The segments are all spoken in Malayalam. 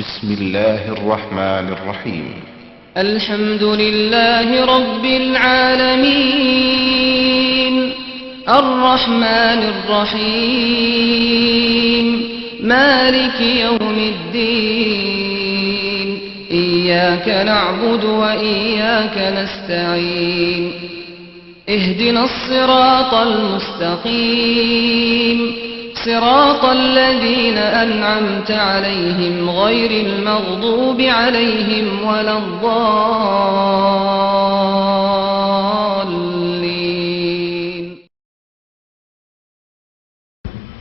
بسم الله الرحمن الرحيم الحمد لله رب العالمين الرحمن الرحيم مالك يوم الدين إياك نعبد وإياك نستعين اهدنا الصراط المستقيم صراط الذين أنعمت عليهم غير المغضوب عليهم ولا الضالين.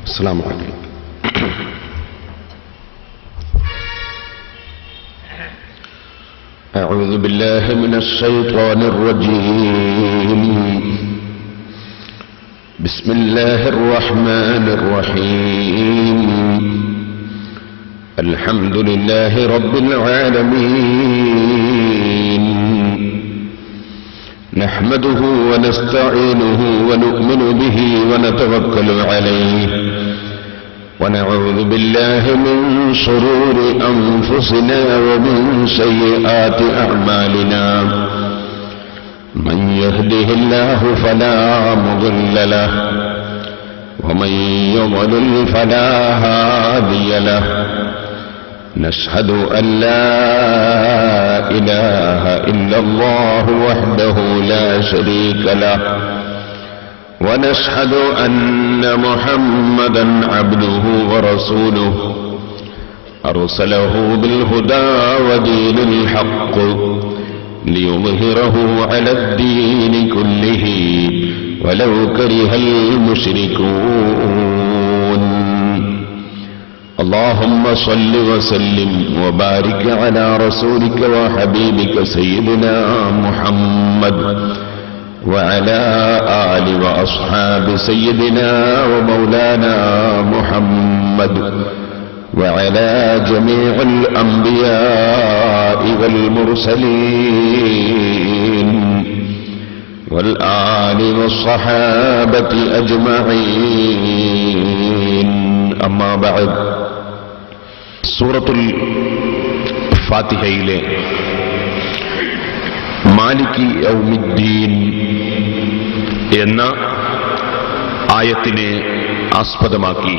السلام عليكم. أعوذ بالله من الشيطان الرجيم. بسم الله الرحمن الرحيم. الحمد لله رب العالمين. نحمده ونستعينه ونؤمن به ونتوكل عليه ونعوذ بالله من شرور أنفسنا ومن سيئات أعمالنا. من يهده الله فلا مضل له ومن يضلل فلا هادي له. نشهد أن لا إله إلا الله وحده لا شريك له ونشهد أن محمدا عبده ورسوله أرسله بالهدى ودين الحق ليظهره على الدين كله ولو كره المشركون. اللهم صل وسلم وبارك على رسولك وحبيبك سيدنا محمد وعلى آل وأصحاب سيدنا ومولانا محمد وعلى جميع الأنبياء والمرسلين والآل والصحابة أجمعين. أما بعد. സൂറത്തുൽ ഫാത്തിഹയിലെ മാലികി യൗമിദ്ദീൻ എന്ന ആയത്തിനെ ആസ്പദമാക്കി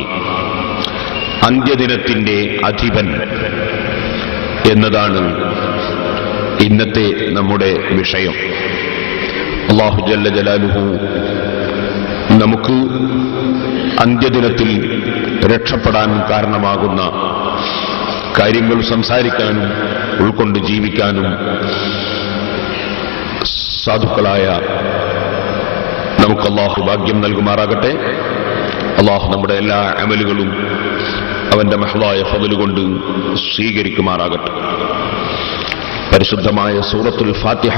അന്ത്യദിനത്തിന്റെ അധിപൻ എന്നതാണ് ഇന്നത്തെ നമ്മുടെ വിഷയം. അല്ലാഹു ജല്ല ജലാലുഹു നമുക്ക് അന്ത്യദിനത്തിൽ രക്ഷപ്പെടാൻ കാരണമാകുന്ന കാര്യങ്ങൾ സംസാരിക്കാനും ഉൾക്കൊണ്ട് ജീവിക്കാനും സാധുക്കളായ നമുക്ക് അല്ലാഹു ഭാഗ്യം നൽകുമാറാകട്ടെ. അല്ലാഹു നമ്മുടെ എല്ലാ അമലുകളും അവന്റെ മഹ്ലായ ഫദ്ല് കൊണ്ട് സ്വീകരിക്കുമാറാകട്ടെ. പരിശുദ്ധമായ സൂറത്തുൽ ഫാത്തിഹ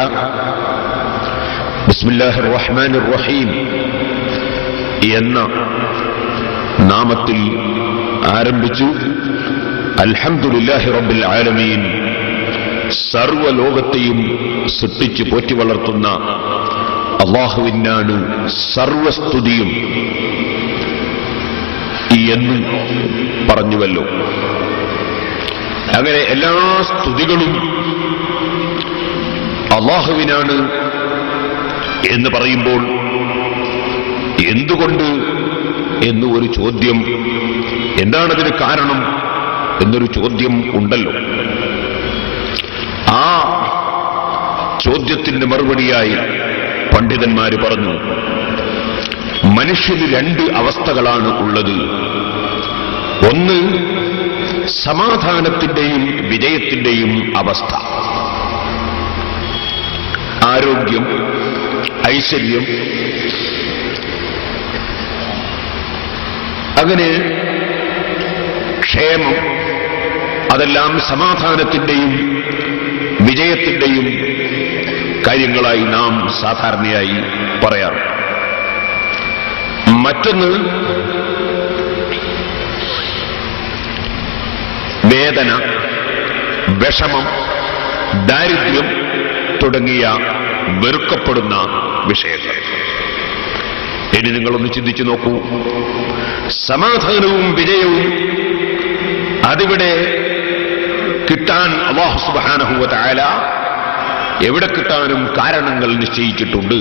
ബിസ്മില്ലാഹിർ റഹ്മാനിർ റഹീം എന്ന നാമത്തിൽ ആരംഭിച്ചു. അൽഹംദുലില്ലാഹി റബ്ബിൽ ആലമീൻ, സർവ്വലോകത്തെയും സൃഷ്ടിച്ചു പോറ്റി വളർത്തുന്ന അല്ലാഹുവിനാണ് സർവസ്തുതിയും എന്ന് പറഞ്ഞുവല്ലോ. അങ്ങനെ എല്ലാ സ്തുതികളും അല്ലാഹുവിനാണ് എന്ന് പറയുമ്പോൾ എന്തുകൊണ്ട് എന്ന് ഒരു ചോദ്യം, എന്താണതിന് കാരണം എന്നൊരു ചോദ്യം ഉണ്ടല്ലോ. ആ ചോദ്യത്തിന് മറുപടിയായി പണ്ഡിതന്മാര് പറഞ്ഞു, മനുഷ്യന് രണ്ട് അവസ്ഥകളാണ് ഉള്ളത്. ഒന്ന് സമാധാനത്തിന്റെയും വിജയത്തിന്റെയും അവസ്ഥ. ആരോഗ്യം, ഐശ്വര്യം, അങ്ങനെ ക്ഷേമം, അതെല്ലാം സമാധാനത്തിന്റെയും വിജയത്തിന്റെയും കാര്യങ്ങളായി നാം സാധാരണയായി പറയാറ്. മറ്റൊന്ന് വേദന, വിഷമം, ദാരിദ്ര്യം തുടങ്ങിയ വെറുക്കപ്പെടുന്ന വിഷയങ്ങൾ. ഇനി നിങ്ങളൊന്ന് ചിന്തിച്ചു നോക്കൂ. സമാധാനവും വിജയവും അതിവിടെ കിട്ടാൻ അല്ലാഹു സുബ്ഹാനഹു വ തആല എവിടെ കിട്ടാനും കാരണങ്ങൾ നിശ്ചയിച്ചിട്ടുണ്ട്.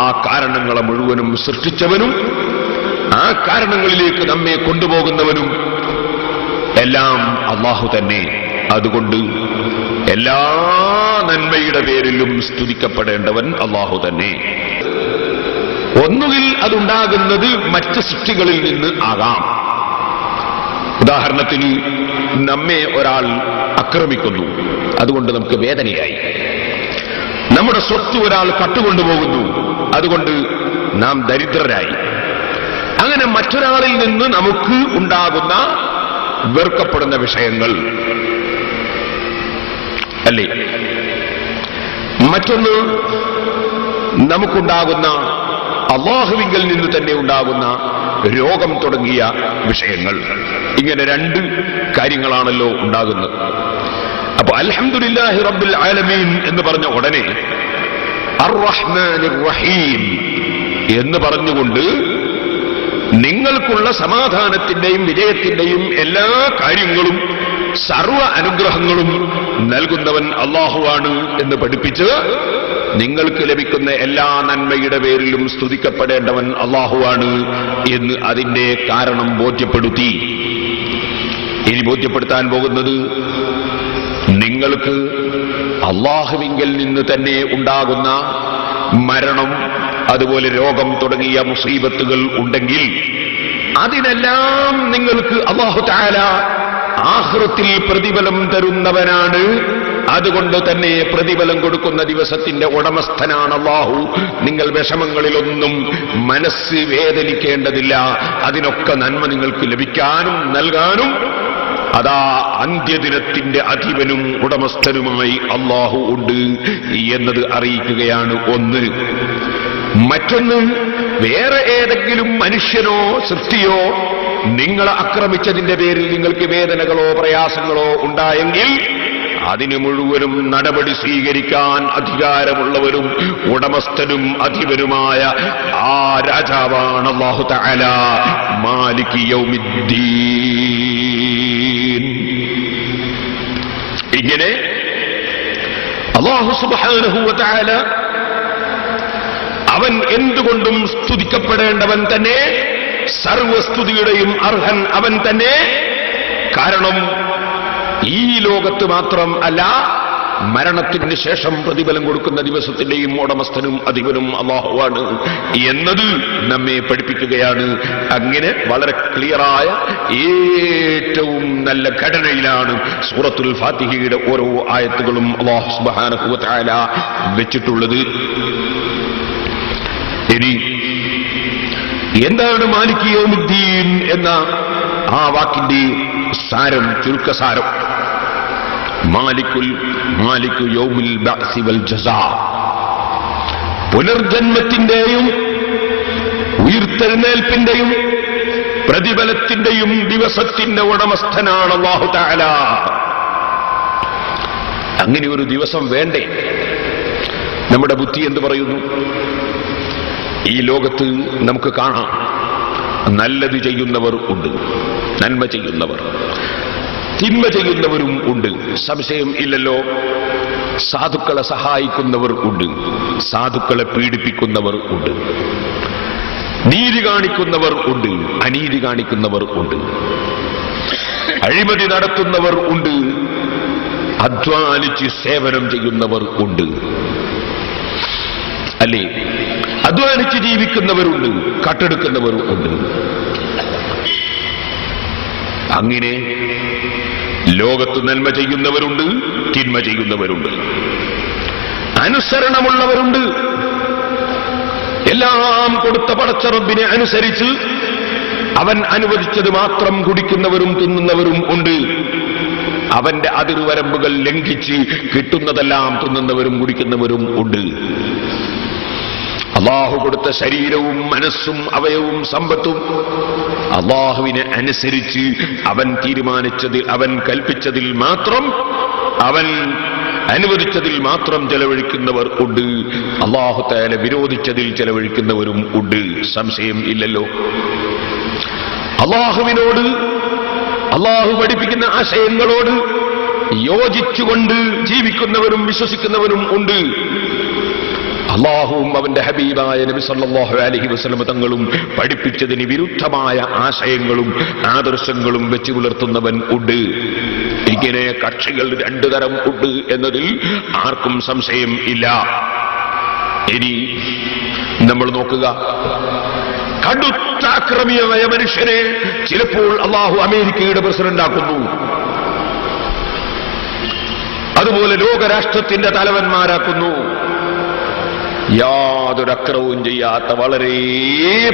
ആ കാരണങ്ങളെ മുഴുവനും സൃഷ്ടിച്ചവനും ആ കാരണങ്ങളിലേക്ക് നമ്മെ കൊണ്ടുപോകുന്നവനും എല്ലാം അല്ലാഹു തന്നെ. അതുകൊണ്ട് എല്ലാ നന്മയുടെ പേരിലും സ്തുതിക്കപ്പെടേണ്ടവൻ അല്ലാഹു തന്നെ. ഒന്നുകിൽ അതുണ്ടാകുന്നത് മറ്റ് സൃഷ്ടികളിൽ നിന്ന് ആകാം. ഉദാഹരണത്തിന് നമ്മെ ഒരാൾ ആക്രമിക്കുന്നു, അതുകൊണ്ട് നമുക്ക് വേദനയായി. നമ്മുടെ സ്വത്ത് ഒരാൾ കട്ടുകൊണ്ടുപോകുന്നു, അതുകൊണ്ട് നാം ദരിദ്രരായി. അങ്ങനെ മറ്റൊരാളിൽ നിന്ന് നമുക്ക് ഉണ്ടാകുന്ന വെറുക്കപ്പെടുന്ന വിഷയങ്ങൾ അല്ലേ. മറ്റൊന്ന് നമുക്കുണ്ടാകുന്ന അല്ലാഹുവിങ്കൽ നിന്ന് തന്നെ ഉണ്ടാകുന്ന രോഗം തുടങ്ങിയ വിഷയങ്ങൾ. ഇങ്ങനെ രണ്ട് കാര്യങ്ങളാണല്ലോ ഉണ്ടാകുന്നത്. അപ്പൊ അൽഹംദുലില്ലാഹി റബ്ബിൽ ആലമീൻ എന്ന് പറഞ്ഞ ഉടനെ അർ-റഹ്മാനിർ റഹീം എന്ന് പറഞ്ഞുകൊണ്ട് നിങ്ങൾക്കുള്ള സമാധാനത്തിന്റെയും വിജയത്തിന്റെയും എല്ലാ കാര്യങ്ങളും സർവ അനുഗ്രഹങ്ങളും നൽകുന്നവൻ അല്ലാഹുവാണ് എന്ന് പഠിപ്പിച്ച് നിങ്ങൾക്ക് ലഭിക്കുന്ന എല്ലാ നന്മയുടെ പേരിലും സ്തുതിക്കപ്പെടേണ്ടവൻ അല്ലാഹുവാണ് എന്ന് അതിന്റെ കാരണം ബോധ്യപ്പെടുത്തി. ഇനി ബോധ്യപ്പെടുത്താൻ പോകുന്നത് നിങ്ങൾക്ക് അല്ലാഹുവിങ്കൽ നിന്ന് തന്നെ ഉണ്ടാകുന്ന മരണം, അതുപോലെ രോഗം തുടങ്ങിയ മുസീബത്തുകൾ ഉണ്ടെങ്കിൽ അതിനെല്ലാം നിങ്ങൾക്ക് അല്ലാഹു തആല ആഖിറത്തിൽ പ്രതിഫലം തരുന്നവനാണ്. അതുകൊണ്ട് തന്നെ പ്രതിഫലം കൊടുക്കുന്ന ദിവസത്തിന്റെ ഉടമസ്ഥനാണ് അല്ലാഹു. നിങ്ങൾ വിഷമങ്ങളിലൊന്നും മനസ്സ് വേദനിക്കേണ്ടതില്ല. അതിനൊക്കെ നന്മ നിങ്ങൾക്ക് ലഭിക്കാനും നൽകാനും അതാ അന്ത്യദിനത്തിന്റെ അധിപനും ഉടമസ്ഥനുമായി അല്ലാഹു ഉണ്ട് എന്നത് അറിയിക്കുകയാണ് ഒന്ന്. മറ്റൊന്ന്, വേറെ ഏതെങ്കിലും മനുഷ്യനോ സൃഷ്ടിയോ നിങ്ങളെ ആക്രമിച്ചതിന്റെ പേരിൽ നിങ്ങൾക്ക് വേദനകളോ പ്രയാസങ്ങളോ ഉണ്ടായെങ്കിൽ അതിന് മുഴുവനും നടപടി സ്വീകരിക്കാൻ അധികാരമുള്ളവരും ഉടമസ്ഥനും അധിപനുമായ ആ രാജാവാണ് അല്ലാഹു തആല, മാലിക് യൗമിദ്ദീൻ. ഇങ്ങനെ അല്ലാഹു സുബ്ഹാനഹു വ തആല അവൻ എന്തുകൊണ്ടും സ്തുതിക്കപ്പെടേണ്ടവൻ തന്നെ, സർവസ്തുതിയുടെയും അർഹൻ അവൻ തന്നെ. കാരണം ഈ ലോകത്ത് മാത്രം അല്ല, മരണത്തിന് ശേഷം പ്രതിഫലം കൊടുക്കുന്ന ദിവസത്തിന്റെയും ഉടമസ്ഥനും അധിപനും അല്ലാഹുവാണ് എന്നത് നമ്മെ പഠിപ്പിക്കുകയാണ്. അങ്ങനെ വളരെ ക്ലിയറായ ഏറ്റവും നല്ല ഘടനയിലാണ് സൂറത്തുൽ ഫാത്തിഹയുടെ ഓരോ ആയത്തുകളും അല്ലാഹു സുബ്ഹാനഹു വ തആല വെച്ചിട്ടുള്ളത്. ഇനി എന്താണ് മാലിക് യൗമിദ്ദീൻ എന്ന ആ വാക്കിന്റെ സാരം, ചുരുക്കസാരം? മാലിക് യൗമിൽ ബഅ്സി വൽ ജസാ, പുനർജന്മത്തിന്റെയും ഉയിർത്തെഴുന്നേൽപ്പിന്റെയും പ്രതിഫലത്തിന്റെയും ദിവസത്തിന്റെ ഉടമസ്ഥനാണ് അല്ലാഹു തആല. അങ്ങനെ ഒരു ദിവസം വേണ്ടേ? നമ്മുടെ ബുദ്ധി എന്ത് പറയുന്നു? ഈ ലോകത്ത് നമുക്ക് കാണാം, നല്ലത് ചെയ്യുന്നവർ ഉണ്ട്, നന്മ ചെയ്യുന്നവർ, തിന്മ ചെയ്യുന്നവരും ഉണ്ട്, സംശയം ഇല്ലല്ലോ. സാധുക്കളെ സഹായിക്കുന്നവർ ഉണ്ട്, സാധുക്കളെ പീഡിപ്പിക്കുന്നവർ ഉണ്ട്, നീതി കാണിക്കുന്നവർ ഉണ്ട്, അനീതി കാണിക്കുന്നവർ ഉണ്ട്, അഴിമതി നടത്തുന്നവർ ഉണ്ട്, അധ്വാനിച്ച് സേവനം ചെയ്യുന്നവർ ഉണ്ട്, അല്ലേ? അധ്വാനിച്ച് ജീവിക്കുന്നവരുണ്ട്, കട്ടെടുക്കുന്നവർ ഉണ്ട്. അങ്ങനെ ലോകത്ത് നന്മ ചെയ്യുന്നവരുണ്ട്, തിന്മ ചെയ്യുന്നവരുണ്ട്, അനുസരണമുള്ളവരുണ്ട്. എല്ലാം കൊടുത്ത പടച്ച റബ്ബിനെ അനുസരിച്ച് അവൻ അനുവദിച്ചത് മാത്രം കുടിക്കുന്നവരും തിന്നുന്നവരും ഉണ്ട്. അവന്റെ അതിർവരമ്പുകൾ ലംഘിച്ച് കിട്ടുന്നതെല്ലാം തിന്നുന്നവരും കുടിക്കുന്നവരും ഉണ്ട്. അല്ലാഹു കൊടുത്ത ശരീരവും മനസ്സും അവയവും സമ്പത്തും അല്ലാഹുവിനെ അനുസരിച്ച് അവൻ തീരുമാനിച്ചതിൽ, അവൻ കൽപ്പിച്ചതിൽ മാത്രം, അവൻ അനുവദിച്ചതിൽ മാത്രം ചെലവഴിക്കുന്നവർ ഉണ്ട്. അല്ലാഹു തആല വിരോധിച്ചതിൽ ചെലവഴിക്കുന്നവരും ഉണ്ട്, സംശയം ഇല്ലല്ലോ. അല്ലാഹുവിനോട്, അല്ലാഹു പഠിപ്പിക്കുന്ന ആശയങ്ങളോട് യോജിച്ചുകൊണ്ട് ജീവിക്കുന്നവരും വിശ്വസിക്കുന്നവരും ഉണ്ട്. അല്ലാഹുവും അവന്റെ ഹബീബായ നബി സല്ലല്ലാഹു അലൈഹി വസല്ലം തങ്ങളും പഠിപ്പിച്ചതിന് വിരുദ്ധമായ ആശയങ്ങളും ആദർശങ്ങളും വെച്ച് പുലർത്തുന്നവൻ ഉണ്ട്. ഇങ്ങനെ കക്ഷികൾ രണ്ടു തരം ഉണ്ട് എന്നതിൽ ആർക്കും സംശയം ഇല്ല. ഇനി നമ്മൾ നോക്കുക, കടുത്ത ആക്രമീയമായ മനുഷ്യരെ ചിലപ്പോൾ അല്ലാഹു അമേരിക്കയുടെ പ്രസിഡന്റാക്കുന്നു, അതുപോലെ ലോകരാഷ്ട്രത്തിന്റെ തലവന്മാരാക്കുന്നു. യാതൊരു അക്രമവും ചെയ്യാത്ത വളരെ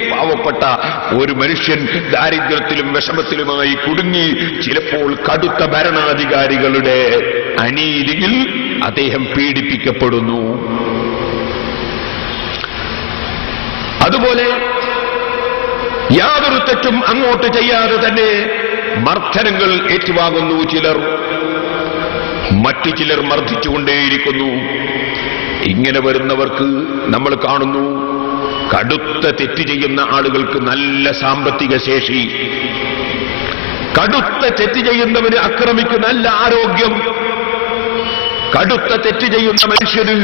പാവപ്പെട്ട ഒരു മനുഷ്യൻ ദാരിദ്ര്യത്തിലും വിഷമത്തിലുമായി കുടുങ്ങി ചിലപ്പോൾ കടുത്ത ഭരണാധികാരികളുടെ അനീതിയിൽ അദ്ദേഹം പീഡിപ്പിക്കപ്പെടുന്നു. അതുപോലെ യാതൊരു തെറ്റും അങ്ങോട്ട് ചെയ്യാതെ തന്നെ മർദ്ദനങ്ങൾ ഏറ്റുവാങ്ങുന്നു ചിലർ, മറ്റു ചിലർ മർദ്ദിച്ചുകൊണ്ടേയിരിക്കുന്നു. ഇങ്ങനെ വരുന്നവർക്ക് നമ്മൾ കാണുന്നു, കടുത്ത തെറ്റ് ചെയ്യുന്ന ആളുകൾക്ക് നല്ല സാമ്പത്തിക ശേഷി, കടുത്ത തെറ്റ് ചെയ്യുന്നവന് അക്രമിക്ക് നല്ല ആരോഗ്യം, കടുത്ത തെറ്റ് ചെയ്യുന്ന മനുഷ്യന്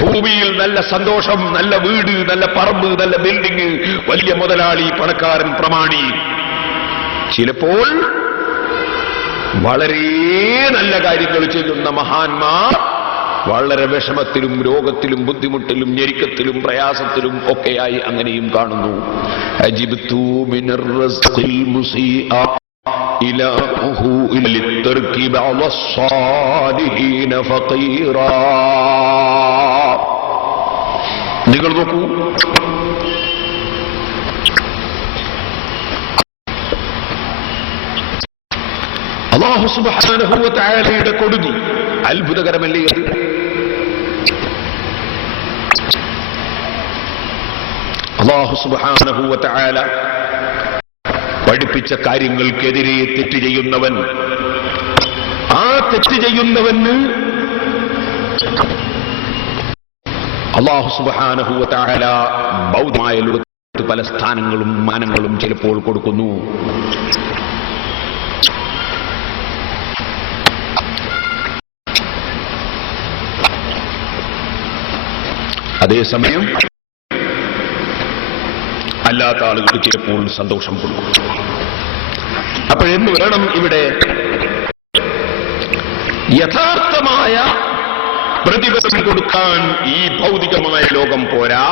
ഭൂമിയിൽ നല്ല സന്തോഷം, നല്ല വീട്, നല്ല പറമ്പ്, നല്ല ബിൽഡിംഗ്, വലിയ മുതലാളി, പണക്കാരൻ, പ്രമാണി. ചിലപ്പോൾ വളരെ നല്ല കാര്യങ്ങൾ ചെയ്യുന്ന മഹാന്മാർ വളരെ വിഷമത്തിലും രോഗത്തിലും ബുദ്ധിമുട്ടിലും ഞെരുക്കത്തിലും പ്രയാസത്തിലും ഒക്കെയായി അങ്ങനെയും കാണുന്നു. അജിബ്തു മിനർ റസ്ഖിൽ മുസീഅ ഇലാഹു ലിത്തർകി ബഅദസ്സാലിഹീന ഫഖീറാ. നിങ്ങൾ നോക്കൂ, അല്ലാഹു സുബ്ഹാനഹു വ തആലയുടെ കൊടുതി അത്ഭുതകരമല്ലേ അത്? അല്ലാഹു സുബ്ഹാനഹു വ തആല പഠിപ്പിച്ച കാര്യങ്ങൾക്കെതിരെ തെറ്റ് ചെയ്യുന്നവൻ, ആ തെറ്റ് ചെയ്യുന്നവന് അല്ലാഹു സുബ്ഹാനഹു വ തആല ഭൗതികമായ ലോകത്ത് പല സ്ഥാനങ്ങളും മാനങ്ങളും ചിലപ്പോൾ കൊടുക്കുന്നു. അതേസമയം അല്ലാത്ത ആളുകൾക്ക് ചിലപ്പോൾ സന്തോഷം കൊടുക്കും. അപ്പോഴെന്ന് വേണം ഇവിടെ യഥാർത്ഥമായ പ്രതിഫലം കൊടുക്കാൻ ഈ ഭൗതികമായ ലോകം പോരാ,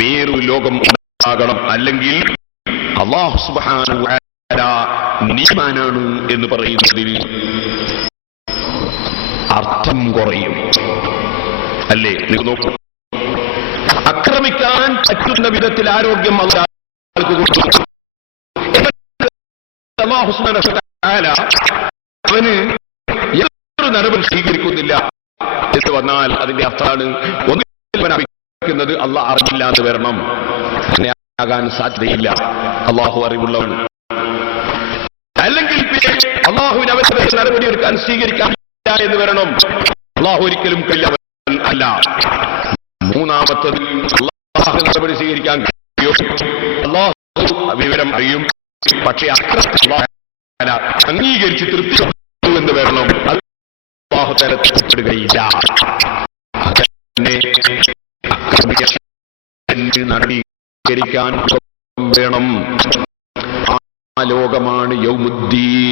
വേറൊരു ലോകം ഉണ്ടാകണം. അല്ലെങ്കിൽ അല്ലാഹു സുബ്ഹാനഹു വ തആല നീതിമാനാണ് എന്ന് പറയുന്നതിന് അർത്ഥം കുറയും. അല്ലേ? നിങ്ങൾ നോക്കൂ, ആക്രമിക്കാൻ പറ്റുന്ന വിധത്തിൽ ആരോഗ്യം അല്ലാഹു കൊടുത്തു. അല്ലാഹു സുബ്ഹാനഹു വ തആല അവന് യാതൊരു നടപടി സ്വീകരിക്കുന്നില്ല എന്ന് വന്നാൽ അതിന്റെ അർത്ഥമാണ് ഒന്നിക്കുന്നത് അല്ലാഹ് അറിയില്ല എന്ന് വരണം. അങ്ങനെ ആകാൻ സാധ്യതയില്ല. അല്ലാഹു അറിവുള്ളവൻ. അല്ലെങ്കിൽ അല്ലാഹുവിന് അവരുടെ നടപടി എടുക്കാൻ സ്വീകരിക്കാനില്ല എന്ന് വരണം. അല്ലാഹു ഒരിക്കലും കഴിയില്ല അല്ല. മൂന്നാമത്തത് അല്ലാഹു നടപടി സ്വീകരിക്കാൻ അല്ലാഹു വിവരം അറിയും, പക്ഷേ അംഗീകരിച്ച് തൃപ്തി എന്ന് വരണം. അത് അല്ലാഹു തരപ്പെടുകയില്ല. നടപടികരിക്കാൻ വേണം. ആ ലോകമാണ് യൗമുദ്ദീൻ.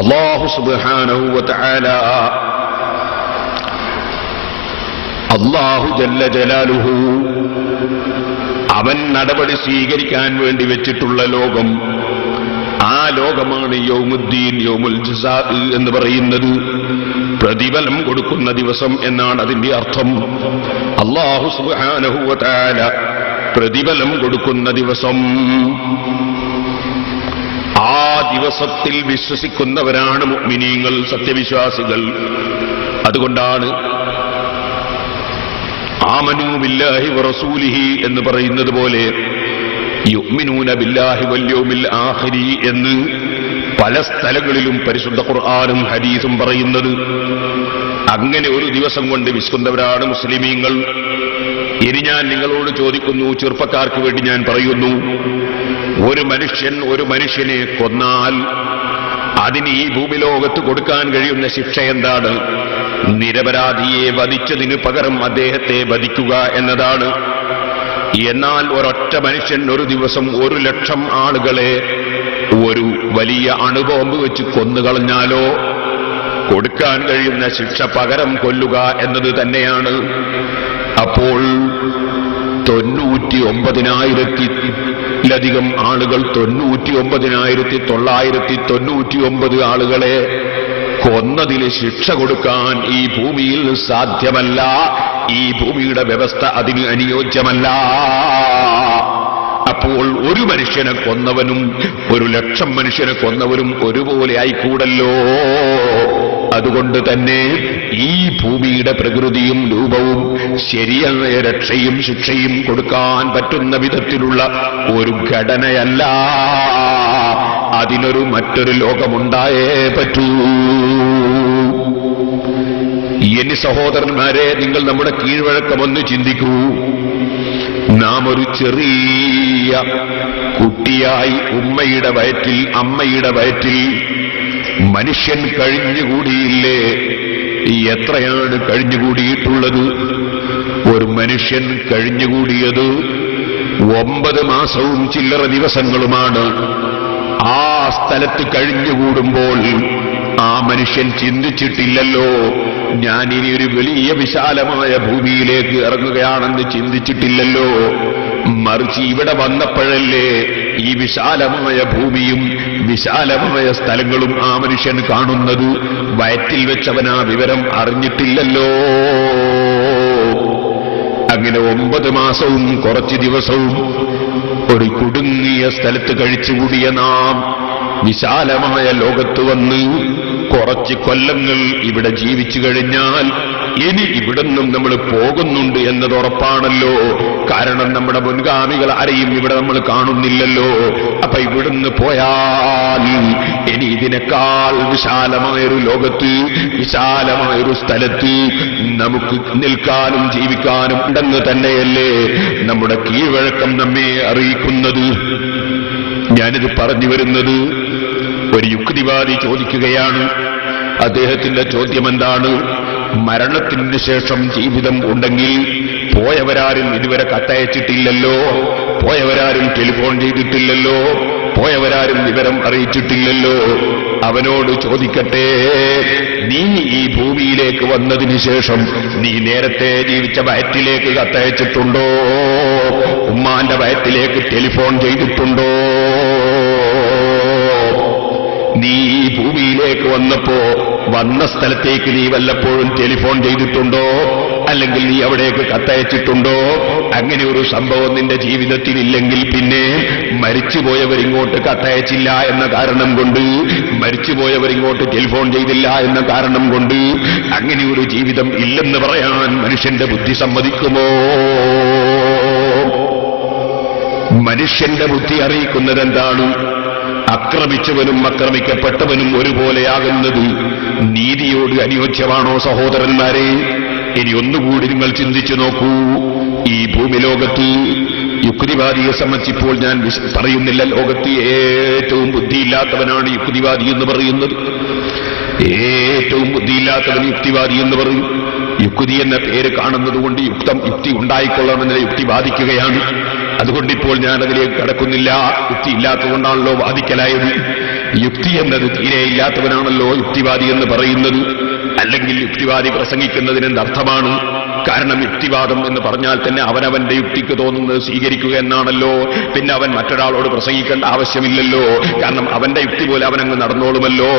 അല്ലാഹു സുബ്ഹാനഹു വ തആല, അല്ലാഹു ജല്ല ജലാലുഹു അവൻ നടപടി സ്വീകരിക്കാൻ വേണ്ടി വെച്ചിട്ടുള്ള ലോകം, ആ ലോകമാണ് യൗമുദ്ദീൻ, യൗമുൽ ജസാ എന്ന് പറയുന്നത്. പ്രതിഫലം കൊടുക്കുന്ന ദിവസം എന്നാണ് അതിന്റെ അർത്ഥം. അല്ലാഹു സുബ്ഹാനഹു വ തആല പ്രതിഫലം കൊടുക്കുന്ന ദിവസം. ആ ദിവസത്തിൽ വിശ്വസിക്കുന്നവരാണ് മുഅ്മിനീങ്ങൾ, സത്യവിശ്വാസികൾ. അതുകൊണ്ടാണ് ആമനൂ ബില്ലാഹി വറസൂലിഹി എന്ന് പറയുന്നത് പോലെ യുഅ്മിനൂന ബില്ലാഹി വൽ യൗമിൽ ആഖിരി എന്ന് പല സ്ഥലങ്ങളിലും പരിശുദ്ധ ഖുർആനും ഹദീസും പറയുന്നത്. അങ്ങനെ ഒരു ദിവസം കൊണ്ട് വിശ്വസിക്കുന്നവരാണ് മുസ്ലിമീങ്ങൾ. ഇനി ഞാൻ നിങ്ങളോട് ചോദിക്കുന്നു, ചെറുപ്പക്കാർക്ക് വേണ്ടി ഞാൻ പറയുന്നു, ഒരു മനുഷ്യനെ കൊന്നാൽ അതിന് ഈ ഭൂമിലോകത്ത് കൊടുക്കാൻ കഴിയുന്ന ശിക്ഷ എന്താണ്? നിരപരാധിയെ വധിച്ചതിനു പകരം അദ്ദേഹത്തെ വധിക്കുക എന്നതാണ്. എന്നാൽ ഒരൊറ്റ മനുഷ്യൻ ഒരു ദിവസം 1,00,000 ആളുകളെ ഒരു വലിയ അണുബോംബ് വെച്ച് കൊന്നുകളഞ്ഞാലോ കൊടുക്കാൻ കഴിയുന്ന ശിക്ഷ പകരം കൊല്ലുക എന്നത് തന്നെയാണ്. അപ്പോൾ 99,000-ലധികം ആളുകൾ, 99,999 ആളുകളെ കൊന്നതിന് ശിക്ഷ കൊടുക്കാൻ ഈ ഭൂമിയിൽ സാധ്യമല്ല. ഈ ഭൂമിയുടെ വ്യവസ്ഥ അതിന് അനുയോജ്യമല്ല. അപ്പോൾ ഒരു മനുഷ്യനെ കൊന്നവനും 1,00,000 മനുഷ്യനെ കൊന്നവനും ഒരുപോലെ ആയിക്കൂടല്ലോ. അതുകൊണ്ട് തന്നെ ഈ ഭൂമിയുടെ പ്രകൃതിയും രൂപവും ശരിയായ രക്ഷയും ശിക്ഷയും കൊടുക്കാൻ പറ്റുന്ന വിധത്തിലുള്ള ഒരു ഘടനയല്ല. അതിനൊരു മറ്റൊരു ലോകമുണ്ടായേ പറ്റൂ. ഇനി സഹോദരന്മാരെ, നിങ്ങൾ നമ്മുടെ കീഴ്വഴക്കമൊന്ന് ചിന്തിക്കൂ. നാം ഒരു ചെറിയ കുട്ടിയായി അമ്മയുടെ വയറ്റിൽ മനുഷ്യൻ കഴിഞ്ഞുകൂടിയില്ലേ? എത്രയാണ് കഴിഞ്ഞുകൂടിയിട്ടുള്ളത്? ഒരു മനുഷ്യൻ കഴിഞ്ഞുകൂടിയത് 9 മാസവും ചില്ലറ ദിവസങ്ങളുമാണ്. ആ സ്ഥലത്ത് കഴിഞ്ഞുകൂടുമ്പോൾ ആ മനുഷ്യൻ ചിന്തിച്ചിട്ടില്ലല്ലോ, ഞാൻ ഇനി ഒരു വലിയ വിശാലമായ ഭൂമിയിലേക്ക് ഇറങ്ങുകയാണെന്ന് ചിന്തിച്ചിട്ടില്ലല്ലോ. മറിച്ച് ഇവിടെ വന്നപ്പോഴല്ലേ ഈ വിശാലമായ ഭൂമിയും വിശാലമായ സ്ഥലങ്ങളും ആ മനുഷ്യൻ കാണുന്നത്. വയറ്റിൽ വെച്ചവൻ ആ വിവരം അറിഞ്ഞിട്ടില്ലല്ലോ. അങ്ങനെ 9 മാസവും കുറച്ച് ദിവസവും ഒരു കുടുങ്ങിയ സ്ഥലത്ത് കഴിച്ചുകൂടിയ നാം വിശാലമായ ലോകത്ത് വന്ന് കുറച്ച് കൊല്ലങ്ങൾ ഇവിടെ ജീവിച്ചു കഴിഞ്ഞാൽ ഇനി ഇവിടുന്നും നമ്മൾ പോകുന്നുണ്ട് എന്നത് ഉറപ്പാണല്ലോ. കാരണം നമ്മുടെ മുൻഗാമികൾ ആരെയും ഇവിടെ നമ്മൾ കാണുന്നില്ലല്ലോ. അപ്പൊ ഇവിടുന്ന് പോയാൽ ഇനി ഇതിനേക്കാൾ വിശാലമായൊരു ലോകത്ത്, വിശാലമായൊരു സ്ഥലത്ത് നമുക്ക് നിൽക്കാനും ജീവിക്കാനും ഉണ്ടെന്ന് തന്നെയല്ലേ നമ്മുടെ കീഴ്വഴക്കം നമ്മെ അറിയിക്കുന്നത്. ഞാനിത് പറഞ്ഞു വരുന്നത്, ഒരു യുക്തിവാദി ചോദിക്കുകയാണ്. അദ്ദേഹത്തിന്റെ ചോദ്യം എന്താണ്? മരണത്തിന് ശേഷം ജീവിതം ഉണ്ടെങ്കിൽ പോയവരാരും ഇതുവരെ കത്തയച്ചിട്ടില്ലല്ലോ, പോയവരാരും ടെലിഫോൺ ചെയ്തിട്ടില്ലല്ലോ, പോയവരാരും വിവരം അറിയിച്ചിട്ടില്ലല്ലോ. അവനോട് ചോദിക്കട്ടെ, നീ ഈ ഭൂമിയിലേക്ക് വന്നതിന് ശേഷം നീ നേരത്തെ ജീവിച്ച വയറ്റിലേക്ക് കത്തയച്ചിട്ടുണ്ടോ? ഉമ്മാന്റെ വയറ്റിലേക്ക് ടെലിഫോൺ ചെയ്തിട്ടുണ്ടോ? നീ ഈ ഭൂമിയിലേക്ക് വന്നപ്പോ വന്ന സ്ഥലത്തേക്ക് നീ വല്ലപ്പോഴും ടെലിഫോൺ ചെയ്തിട്ടുണ്ടോ? അല്ലെങ്കിൽ നീ അവിടേക്ക് കത്തയച്ചിട്ടുണ്ടോ? അങ്ങനെ ഒരു സംഭവം നിന്റെ ജീവിതത്തിലില്ലെങ്കിൽ പിന്നെ മരിച്ചുപോയവരിങ്ങോട്ട് കത്തയച്ചില്ല എന്ന കാരണം കൊണ്ട്, മരിച്ചുപോയവരിങ്ങോട്ട് ടെലിഫോൺ ചെയ്തില്ല എന്ന കാരണം കൊണ്ട് അങ്ങനെ ഒരു ജീവിതം ഇല്ലെന്ന് പറയാൻ മനുഷ്യന്റെ ബുദ്ധി സമ്മതിക്കുമോ? മനുഷ്യന്റെ ബുദ്ധി അറിയിക്കുന്നതെന്താണ്? അക്രമിച്ചവനും അക്രമിക്കപ്പെട്ടവനും ഒരുപോലെയാകുന്നത് നീതിയോട് അനുയോജ്യമാണോ സഹോദരന്മാരെ? ഇനി ഒന്നുകൂടി നിങ്ങൾ ചിന്തിച്ചു നോക്കൂ. ഈ ഭൂമി ലോകത്ത് യുക്തിവാദിയെ സംബന്ധിച്ചിപ്പോൾ ഞാൻ പറയുന്നില്ല. ലോകത്ത് ഏറ്റവും ബുദ്ധിയില്ലാത്തവനാണ് യുക്തിവാദി എന്ന് പറയുന്നത്. ഏറ്റവും ബുദ്ധിയില്ലാത്തവൻ യുക്തിവാദി എന്ന് പറയും. യുക്തി എന്ന പേര് കാണുന്നത് കൊണ്ട് യുക്തി ഉണ്ടായിക്കൊള്ളണമെന്ന യുക്തി വാദിക്കുകയാണ്. അതുകൊണ്ടിപ്പോൾ ഞാൻ അതിലേക്ക് കടക്കുന്നില്ല. യുക്തി ഇല്ലാത്തതുകൊണ്ടാണല്ലോ വാദിക്കലായത്. യുക്തി എന്നത് തീരെ ഇല്ലാത്തവനാണല്ലോ യുക്തിവാദി എന്ന് പറയുന്നത്. അല്ലെങ്കിൽ യുക്തിവാദി പ്രസംഗിക്കുന്നതിന് എന്തർത്ഥമാണ്? കാരണം യുക്തിവാദം എന്ന് പറഞ്ഞാൽ തന്നെ അവനവന്റെ യുക്തിക്ക് തോന്നുന്നത് സ്വീകരിക്കുക എന്നാണല്ലോ. പിന്നെ അവൻ മറ്റൊരാളോട് പ്രസംഗിക്കേണ്ട ആവശ്യമില്ലല്ലോ. കാരണം അവന്റെ യുക്തി പോലെ അവനങ്ങ് നടന്നോളുമല്ലോ.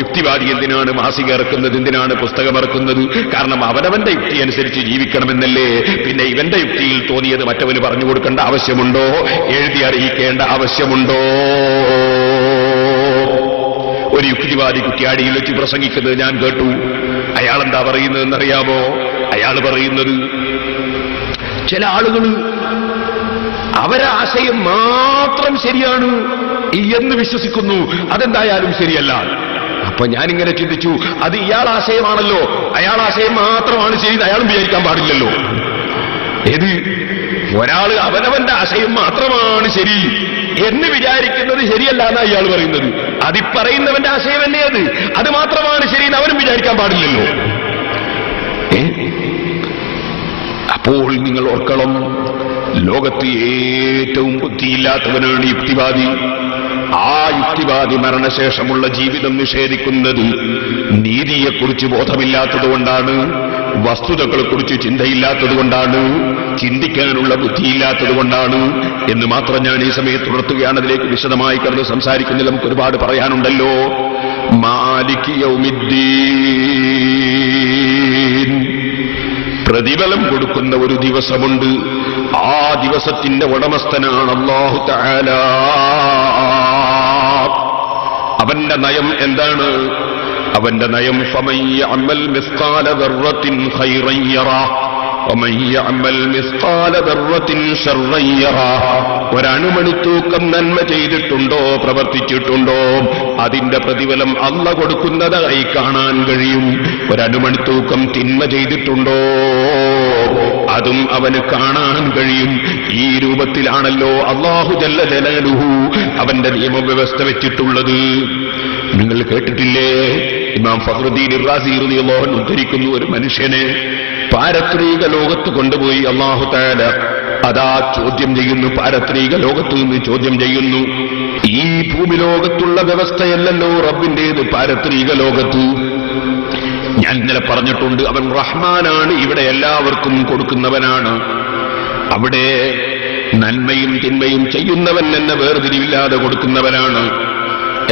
യുക്തിവാദി എന്തിനാണ് മാസിക ഇറക്കുന്നത്, എന്തിനാണ് പുസ്തകം ഇറക്കുന്നത്? കാരണം അവനവന്റെ യുക്തി അനുസരിച്ച് ജീവിക്കണമെന്നല്ലേ. പിന്നെ ഇവന്റെ യുക്തിയിൽ തോന്നിയത് മറ്റവന് പറഞ്ഞു കൊടുക്കേണ്ട ആവശ്യമുണ്ടോ? എഴുതി അറിയിക്കേണ്ട ആവശ്യമുണ്ടോ? ഒരു യുക്തിവാദി കുറ്റ്യാടിയിൽ വെച്ച് പ്രസംഗിക്കുന്നത് ഞാൻ കേട്ടു. അയാളെന്താ പറയുന്നതെന്നറിയാമോ? അയാൾ പറയുന്നത്, ചില ആളുകൾ അവരാശയം മാത്രം ശരിയാണ് എന്ന് വിശ്വസിക്കുന്നു, അതെന്തായാലും ശരിയല്ല. അപ്പൊ ഞാനിങ്ങനെ ചിന്തിച്ചു, അത് ഇയാൾ ആശയമാണല്ലോ, അയാൾ ആശയം മാത്രമാണ് ശരി, അയാളും വിചാരിക്കാൻ പാടില്ലല്ലോ. ഏത് ഒരാൾ അവനവന്റെ ആശയം മാത്രമാണ് ശരി എന്ന് വിചാരിക്കുന്നത് ശരിയല്ല എന്നാ ഇയാൾ പറയുന്നത്. അതിപ്പറയുന്നവന്റെ ആശയം തന്നെ അത് മാത്രമാണ് ശരി എന്ന് അവനും വിചാരിക്കാൻ പാടില്ലല്ലോ. അപ്പോൾ നിങ്ങൾ ഓർക്കണം, ലോകത്ത് ഏറ്റവും ബുദ്ധിയില്ലാത്തവനാണ് യുക്തിവാദി. ആ യുക്തിവാദി മരണശേഷമുള്ള ജീവിതം നിഷേധിക്കുന്നത് നീതിയെക്കുറിച്ച് ബോധമില്ലാത്തതുകൊണ്ടാണ്, വസ്തുതകളെക്കുറിച്ച് ചിന്തയില്ലാത്തതുകൊണ്ടാണ്, ചിന്തിക്കാനുള്ള ബുദ്ധിയില്ലാത്തതുകൊണ്ടാണ് എന്ന് മാത്രം ഞാൻ ഈ സമയത്ത് ഉണർത്തുകയാണ്. അതിലേക്ക് വിശദമായി കടന്ന് സംസാരിക്കുന്നതിൽ നമുക്ക് ഒരുപാട് പറയാനുണ്ടല്ലോ. മാലിക് യൗമിദ്ദീൻ, പ്രതിഫലം കൊടുക്കുന്ന ഒരു ദിവസമുണ്ട്. ആ ദിവസത്തിന്റെ ഉടമസ്ഥനാണ് അല്ലാഹു തആല. അവന്റെ നയം എന്താണ്? അവന്റെ നയം ഫമൻ യഅമൽ മിസ്ഖാല ദർറത്തിൻ ഖൈറൻ യറാ വമൻ യഅമൽ മിസ്ഖാല ദർറത്തിൻ ശർറൻ യറാ. ഒരണുമണിത്തൂക്കം നന്മ ചെയ്തിട്ടുണ്ടോ, പ്രവർത്തിച്ചിട്ടുണ്ടോ, അതിന്റെ പ്രതിഫലം അല്ലാഹു കൊടുക്കുന്നതായി കാണാൻ കഴിയും. ഒരണുമണിത്തൂക്കം തിന്മ ചെയ്തിട്ടുണ്ടോ, അതും അവന് കാണാൻ കഴിയും. ഈ രൂപത്തിലാണല്ലോ അല്ലാഹു ജല്ല ജലാലുഹു അവന്റെ നിയമവ്യവസ്ഥ വെച്ചിട്ടുള്ളത്. നിങ്ങൾ കേട്ടിട്ടില്ലേ, ഇമാം ഫഖ്റുദ്ദീൻ റാസി റളിയല്ലാഹു അൻഹു ഉദ്ധരിക്കുന്നു, ഒരു മനുഷ്യനെ പാരത്രിക ലോകത്ത് കൊണ്ടുപോയി അല്ലാഹു തആല അതാ ചോദ്യം ചെയ്യുന്നു. പാരത്രിക ലോകത്ത് നിന്ന് ചോദ്യം ചെയ്യുന്നു. ഈ ഭൂമി ലോകത്തുള്ള വ്യവസ്ഥയല്ലല്ലോ റബ്ബിന്റേത് പാരത്രിക ലോകത്ത്. ഞാൻ ഇന്നലെ പറഞ്ഞിട്ടുണ്ട്, അവൻ റഹ്മാനാണ്, ഇവിടെ എല്ലാവർക്കും കൊടുക്കുന്നവനാണ്. അവിടെ നന്മയും തിന്മയും ചെയ്യുന്നവൻ എന്ന വേർതിരിവില്ലാതെ കൊടുക്കുന്നവനാണ്.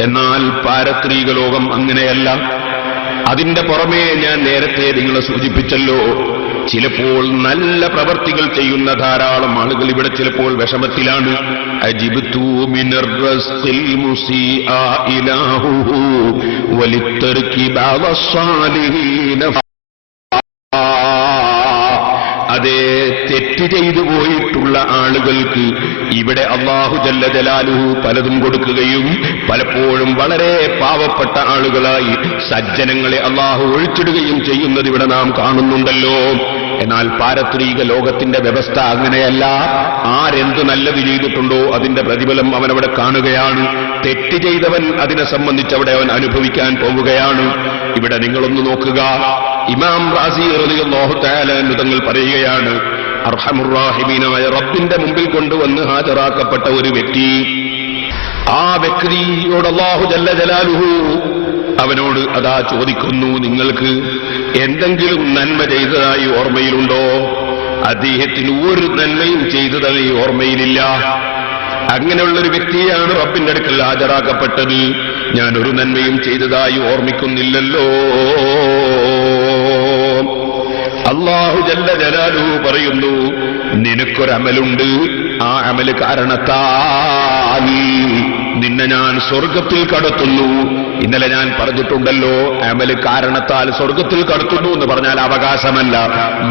എന്നാൽ പാരത്രിക ലോകം അങ്ങനെയല്ല. അതിന്റെ പുറമേ ഞാൻ നേരത്തെ നിങ്ങളെ സൂചിപ്പിച്ചല്ലോ, ചിലപ്പോൾ നല്ല പ്രവർത്തികൾ ചെയ്യുന്ന ധാരാളം ആളുകൾ ഇവിടെ ചിലപ്പോൾ വിഷമത്തിലാണ്. അജിബ്തു മിനർ റസ്ഖിൽ മുസീഅ ഇലാഹുഹു വലിത്തർകി ബഅസ്സാലിഹീന. അതേ, തെറ്റ് ചെയ്തു പോയിട്ടുള്ള ആളുകൾക്ക് ഇവിടെ അല്ലാഹു ജല്ല ജലാലുഹു പലതും കൊടുക്കുകയും പലപ്പോഴും വളരെ പാവപ്പെട്ട ആളുകളായി സജ്ജനങ്ങളെ അല്ലാഹു ഒഴിച്ചിടുകയും ചെയ്യുന്നത് ഇവിടെ നാം കാണുന്നുണ്ടല്ലോ. എന്നാൽ പാരത്രിക ലോകത്തിന്റെ വ്യവസ്ഥ അങ്ങനെയല്ല. ആരെന്ത് നല്ലത് ചെയ്തിട്ടുണ്ടോ അതിന്റെ പ്രതിഫലം അവനവിടെ കാണുകയാണ്. തെറ്റ് ചെയ്തവൻ അതിനെ സംബന്ധിച്ച് അവിടെ അവൻ അനുഭവിക്കാൻ പോവുകയാണ്. ഇവിടെ നിങ്ങളൊന്ന് നോക്കുക, ഇമാം റാസി റളിയല്ലാഹു തആല അൻഹു തങ്ങൾ പറയുകയാണ്, അർഹമുർ റഹീമീനായ റബ്ബിന്റെ മുമ്പിൽ കൊണ്ടുവന്ന് ഹാജരാക്കപ്പെട്ട ഒരു വ്യക്തി, ആ വ്യക്തിയോട് അല്ലാഹു ജല്ല ജലാലുഹു അവനോട് അതാ ചോദിക്കുന്നു, നിങ്ങൾക്ക് എന്തെങ്കിലും നന്മ ചെയ്തതായി ഓർമ്മയിലുണ്ടോ? അദ്ദേഹത്തിന് ഒരു നന്മയും ചെയ്തതായി ഓർമ്മയിലില്ല. അങ്ങനെയുള്ളൊരു വ്യക്തിയാണ് റബ്ബിന്റെ അടുക്കൽ ഹാജരാക്കപ്പെട്ടത്. ഞാൻ ഒരു നന്മയും ചെയ്തതായി ഓർമ്മിക്കുന്നില്ലല്ലോ. അല്ലാഹു ജല്ല ജലാലുഹു പറയുന്നു, നിനക്കൊരമലുണ്ട്, ആ അമല് കാരണത്താൽ നിന്നെ ഞാൻ സ്വർഗത്തിൽ കടത്തുന്നു. ഇന്നലെ ഞാൻ പറഞ്ഞിട്ടുണ്ടല്ലോ, അമല് കാരണത്താൽ സ്വർഗത്തിൽ കടത്തുന്നു എന്ന് പറഞ്ഞാൽ അവകാശമല്ല,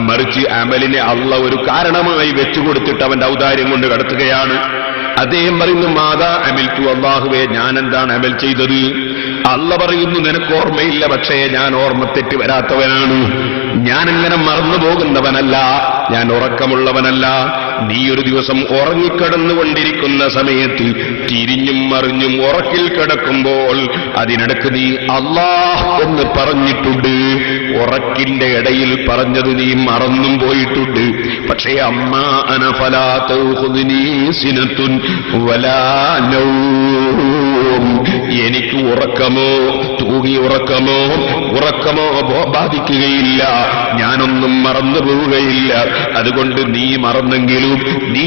മറിച്ച് അമലിനെ അല്ലാഹു ഒരു കാരണമായി വെച്ചുകൊടുത്തിട്ട് അവന്റെ ഔദാര്യം കൊണ്ട് കടത്തുകയാണ്. അദ്ദേഹം പറയുന്നു, മാതാ അമിൽതു, അല്ലാഹുവേ ഞാൻ എന്താണ് അമൽ ചെയ്തത്? അല്ലാഹു പറയുന്നു, നിനക്ക് ഓർമ്മയില്ല, പക്ഷേ ഞാൻ ഓർമ്മ തെറ്റ് വരാത്തവനാണ്. ഞാനങ്ങനെ മറന്നു പോകുന്നവനല്ല, ഞാൻ ഉറക്കമുള്ളവനല്ല. നീ ഒരു ദിവസം ഉറങ്ങിക്കിടന്നുകൊണ്ടിരിക്കുന്ന സമയത്ത് തിരിഞ്ഞും മറിഞ്ഞും ഉറക്കിൽ കിടക്കുമ്പോൾ അതിനിടക്ക് നീ അല്ലാഹ് എന്ന് പറഞ്ഞിട്ടുണ്ട്. ഉറക്കിന്റെ ഇടയിൽ പറഞ്ഞത് നീ മറന്നും പോയിട്ടുണ്ട്. പക്ഷേ അമ്മാ അന ഫലാ തൗഖുദ്നി സിനത്തുൻ വലാ നൗം, എനിക്ക് ഉറക്കമോ തൂങ്ങി ഉറക്കമോ ബാധിക്കുകയില്ല, ഞാനൊന്നും മറന്നു പോവുകയില്ല. അതുകൊണ്ട് നീ മറന്നെങ്കിലും നീ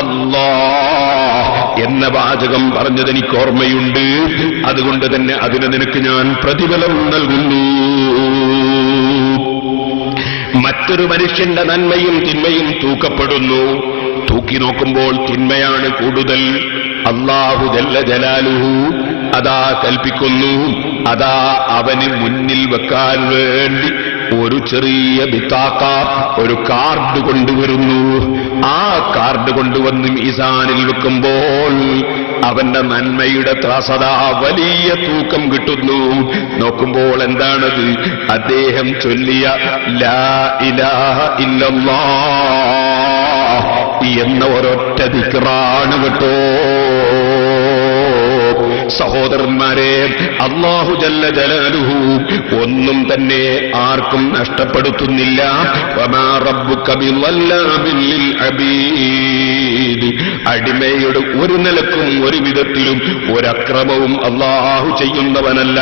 അല്ലാഹ് എന്ന വാചകം പറഞ്ഞത് എനിക്ക് ഓർമ്മയുണ്ട്. അതുകൊണ്ട് തന്നെ അതിന് നിനക്ക് ഞാൻ പ്രതിഫലം നൽകുന്നു. മറ്റൊരു മനുഷ്യന്റെ നന്മയും തിന്മയും തൂക്കപ്പെടുന്നു. തൂക്കി നോക്കുമ്പോൾ തിന്മയാണ് കൂടുതൽ. അല്ലാഹു ജല്ല ജലാലുഹു അതാ കൽപ്പിക്കുന്നു, അതാ അവന് മുന്നിൽ വെക്കാൻ വേണ്ടി ഒരു ചെറിയ ബിത്താക്ക, ഒരു കാർഡ് കൊണ്ടുവരുന്നു. ആ കാർഡ് കൊണ്ടുവന്ന് മീസാനിൽ വെക്കുമ്പോൾ അവന്റെ നന്മയുടെ ത്രാസത വലിയ തൂക്കം കിട്ടുന്നു. നോക്കുമ്പോൾ എന്താണത്? അദ്ദേഹം ചൊല്ലിയ ലാ ഇലാഹ ഇല്ലല്ലാഹ് എന്ന ഒരൊറ്റ ദിക്റാണ് കേട്ടോ. സഹോദരന്മാരെ, അല്ലാഹു ജല്ല ജലാലുഹു ഒന്നും തന്നെ ആർക്കും നഷ്ടപ്പെടുത്തുന്നില്ല. വമാ റബ്ബുക ബിളല്ലാമിൻ ലിൽ അബീദ്. അടിമയുടെ ഒരു നിലക്കും ഒരു വിധത്തിലും ഒരക്രമവും അല്ലാഹു ചെയ്യുന്നവനല്ല.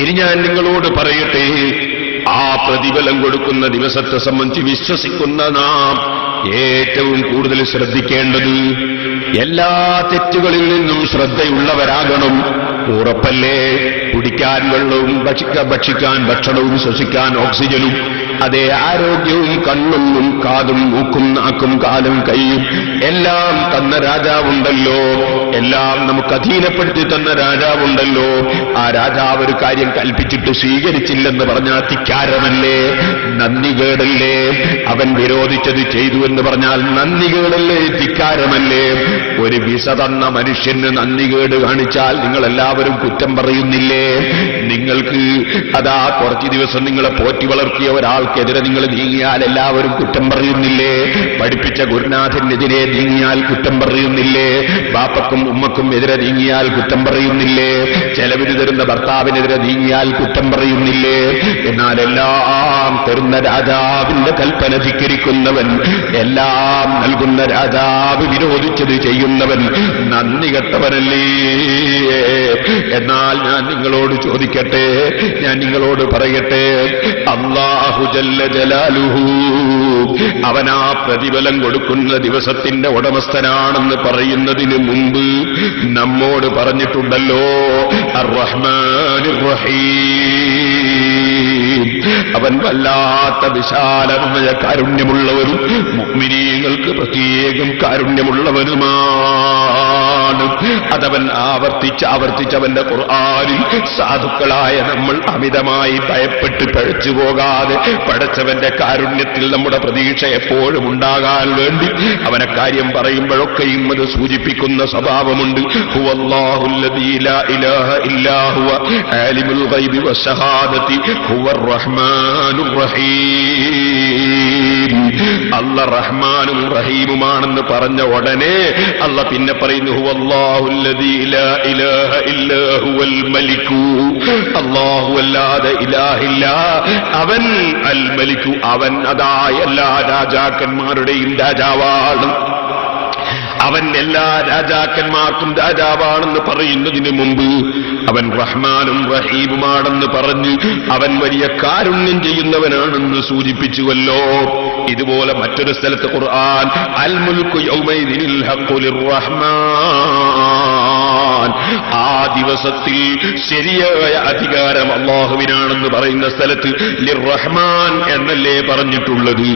ഇനി ഞാൻ നിങ്ങളോട് പറയട്ടെ, ആ പ്രതിഫലം കൊടുക്കുന്ന ദിവസത്തെ സംബന്ധിച്ച് വിശ്വസിക്കുന്ന നാം ഏറ്റവും കൂടുതൽ ശ്രദ്ധിക്കേണ്ടത് എല്ലാ തെറ്റുകളിൽ നിന്നും ശ്രദ്ധയുള്ളവരാകണം. ഉറപ്പല്ലേ? കുടിക്കാൻ വെള്ളവും, ഭക്ഷിക്കാൻ ഭക്ഷണവും, ശ്വസിക്കാൻ ഓക്സിജനും, അതേ ആരോഗ്യവും, കണ്ണും കാതും മൂക്കും നാക്കും കാലും കൈയും എല്ലാം തന്ന രാജാവുണ്ടല്ലോ. എല്ലാം നമുക്ക് അധീനപ്പെടുത്തി തന്ന രാജാവുണ്ടല്ലോ. ആ രാജാവ് ഒരു കാര്യം കൽപ്പിച്ചിട്ട് സ്വീകരിച്ചില്ലെന്ന് പറഞ്ഞാൽ ധിക്കാരമല്ലേ? നന്ദികേടല്ലേ? അവൻ വിരോധിച്ചത് ചെയ്തു എന്ന് പറഞ്ഞാൽ നന്ദികേടല്ലേ? ധിക്കാരമല്ലേ? ഒരു വിസ തന്ന മനുഷ്യന് നന്ദികേട് കാണിച്ചാൽ നിങ്ങളെല്ലാവരും കുറ്റം പറയുന്നില്ലേ? നിങ്ങൾക്ക് അതാ കുറച്ചു ദിവസം നിങ്ങളെ പോറ്റി വളർത്തിയ ഒരാൾക്കെതിരെ നിങ്ങൾ നീങ്ങിയാൽ എല്ലാവരും കുറ്റം പറയുന്നില്ലേ? പഠിപ്പിച്ച ഗുരുനാഥനെതിരെ നീങ്ങിയാൽ കുറ്റം പറയുന്നില്ലേ? ബാപ്പക്കും ഉമ്മക്കും എതിരെ നീങ്ങിയാൽ കുറ്റം പറയുന്നില്ലേ? ചെലവിന് തരുന്ന ഭർത്താവിനെതിരെ നീങ്ങിയാൽ കുറ്റം പറയുന്നില്ലേ? എന്നാൽ എല്ലാം തരുന്ന രാജാവിന്റെ കൽപ്പന ധിക്കരിക്കുന്നവൻ, എല്ലാം നൽകുന്ന രാജാവ് വിരോധിച്ചത് ചെയ്യുന്നവൻ നന്ദി കെട്ടവനല്ലേ? എന്നാൽ ഞാൻ നിങ്ങളോട് ചോദിക്കട്ടെ, ഞാൻ നിങ്ങളോട് പറയട്ടെ, അല്ലാഹു ജല്ല ജലാലുഹു അവനാ പ്രതിഫലം കൊടുക്കുന്ന ദിവസത്തിന്റെ ഉടമസ്ഥനാണെന്ന് പറയുന്നതിന് മുമ്പ് നമ്മോട് പറഞ്ഞിട്ടുണ്ടല്ലോ, അർ-റഹ്മാനിർ റഹീം. അവൻ വല്ലാത്ത വിശാലമായ കാരുണ്യമുള്ളവരും മുഅ്മിനീങ്ങൾക്ക് പ്രത്യേകം കാരുണ്യമുള്ളവനുമാണ്. അതവൻ ആവർത്തിച്ചവന്റെ ഖുർആനിൽ സാധുക്കളായ നമ്മൾ അമിതമായി ഭയപ്പെട്ട് പഴച്ചു പോകാതെ പടച്ചവന്റെ കാരുണ്യത്തിൽ നമ്മുടെ പ്രതീക്ഷ എപ്പോഴും ഉണ്ടാകാൻ വേണ്ടി അവനെ കാര്യം പറയുമ്പോഴൊക്കെയും അത് സൂചിപ്പിക്കുന്ന സ്വഭാവമുണ്ട്. ഹുവല്ലാഹുല്ലദീ ലാ ഇലാഹ ഇല്ലാ ഹുവ ആലിമുൽ ഗൈബി വശഹാദതി ഹുവർ റഹ്മാനുർ റഹീം. അല്ലാഹ് റഹ്മാനും റഹീമുമാണെന്ന് പറഞ്ഞ ഉടനെ അല്ലാഹ് പിന്നെ പറയുന്നു ഹുവല്ലാഹുല്ലദീ ലാ ഇലാഹ ഇല്ലാ ഹുവൽ മലികു. അല്ലാഹു അല്ലാതെ ഇലാഹില്ല, അവൻ അൽ മലികു, അവൻ അതാ എല്ലാ രാജാക്കന്മാരുടെയും രാജാവാണ്. അവൻ എല്ലാ രാജാക്കന്മാർക്കും രാജാവാണെന്ന് പറയുന്നതിന് മുമ്പ് അവൻ റഹ്മാനും റഹീമുമാണെന്ന് പറഞ്ഞ് അവൻ വലിയ കാരുണ്യം ചെയ്യുന്നവനാണെന്ന് സൂചിപ്പിച്ചുവല്ലോ. ഇതുപോലെ മറ്റൊരു സ്ഥലത്ത് ഖുർആൻ അൽ മുൽക്കു യൗമൈദിനിൽ ഹഖ്ഖു ലിർറഹ്മാൻ, ആ ദിവസത്തിൽ ശരിയായ അധികാരം അല്ലാഹുവിനാണെന്ന് പറയുന്ന സ്ഥലത്ത് ലിർറഹ്മാൻ എന്നല്ലേ പറഞ്ഞിട്ടുള്ളത്?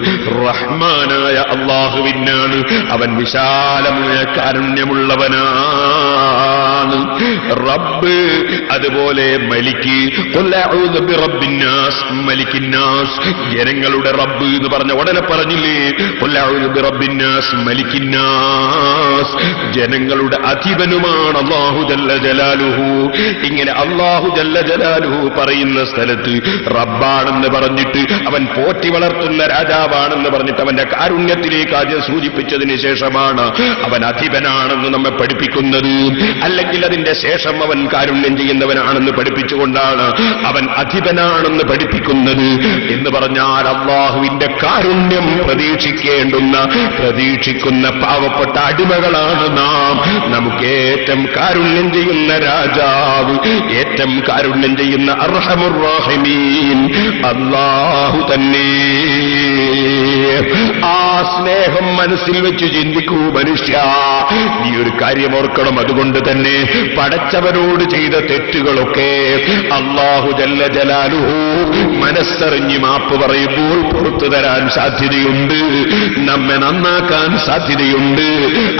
റഹ്മാനായ അല്ലാഹുവിനാണ്. അവൻ വിശാലമായ കാരുണ്യമുള്ളവനാണ്. റബ്ബ് അതുപോലെ മലിക്ക്, ഖുൽ അഊദു ബിറബ്ബിന്നാസ് മലിക്കിന്നാസ്, ജനങ്ങളുടെ റബ്ബ് എന്ന് പറഞ്ഞ ഉടനെ പറഞ്ഞില്ലേ ഖുൽ അഊദു ബിറബ്ബിന്നാസ് മലിക്കിന്നാസ്, ജനങ്ങളുടെ അധിപനുമാണ് അല്ലാഹു ജല്ല ജലാലുഹു. ഇങ്ങനെ അല്ലാഹു ജല്ല ജലാലുഹു പറയുന്ന സ്ഥലത്ത് റബ്ബാണെന്ന് പറഞ്ഞിട്ട് അവൻ പോറ്റി വളർത്തുന്ന രാജാവാണെന്ന് പറഞ്ഞിട്ട് അവന്റെ കാരുണ്യത്തിലേക്ക് ആദ്യം സൂചിപ്പിച്ചതിന് ശേഷമാണ് അവൻ അധിപനാണെന്ന് നമ്മെ പഠിപ്പിക്കുന്നത്. അല്ലെങ്കിൽ അതിന്റെ ശേഷം അവൻ കാരുണ്യം ചെയ്യുന്നവനാണെന്ന് പഠിപ്പിച്ചുകൊണ്ടാണ് അവൻ അധിപനാണെന്ന് പഠിപ്പിക്കുന്നത്. എന്ന് പറഞ്ഞാൽ അല്ലാഹുവിന്റെ കാരുണ്യം പ്രതീക്ഷിക്കുന്ന പാവപ്പെട്ട അടിമകളാണ് നാം. നമുക്ക് ഏറ്റവും കാരുണ്യം ചെയ്യുന്ന രാജാവ്, ഏറ്റവും കാരുണ്യം ചെയ്യുന്ന അർഹമുർ റഹീമീൻ അല്ലാഹു തന്നെ. ആ സ്നേഹം മനസ്സിൽ വെച്ച് ചിന്തിക്കൂ മനുഷ്യ. നീ ഒരു കാര്യം ഓർക്കണം. അതുകൊണ്ട് തന്നെ പടച്ചവനോട് ചെയ്ത തെറ്റുകളൊക്കെ അല്ലാഹു ജല്ല ജലാലുഹു മനസ്സറിഞ്ഞ് മാപ്പ് പറയുമ്പോൾ പുറത്തു തരാൻ സാധ്യതയുണ്ട്, നമ്മെ നന്നാക്കാൻ സാധ്യതയുണ്ട്,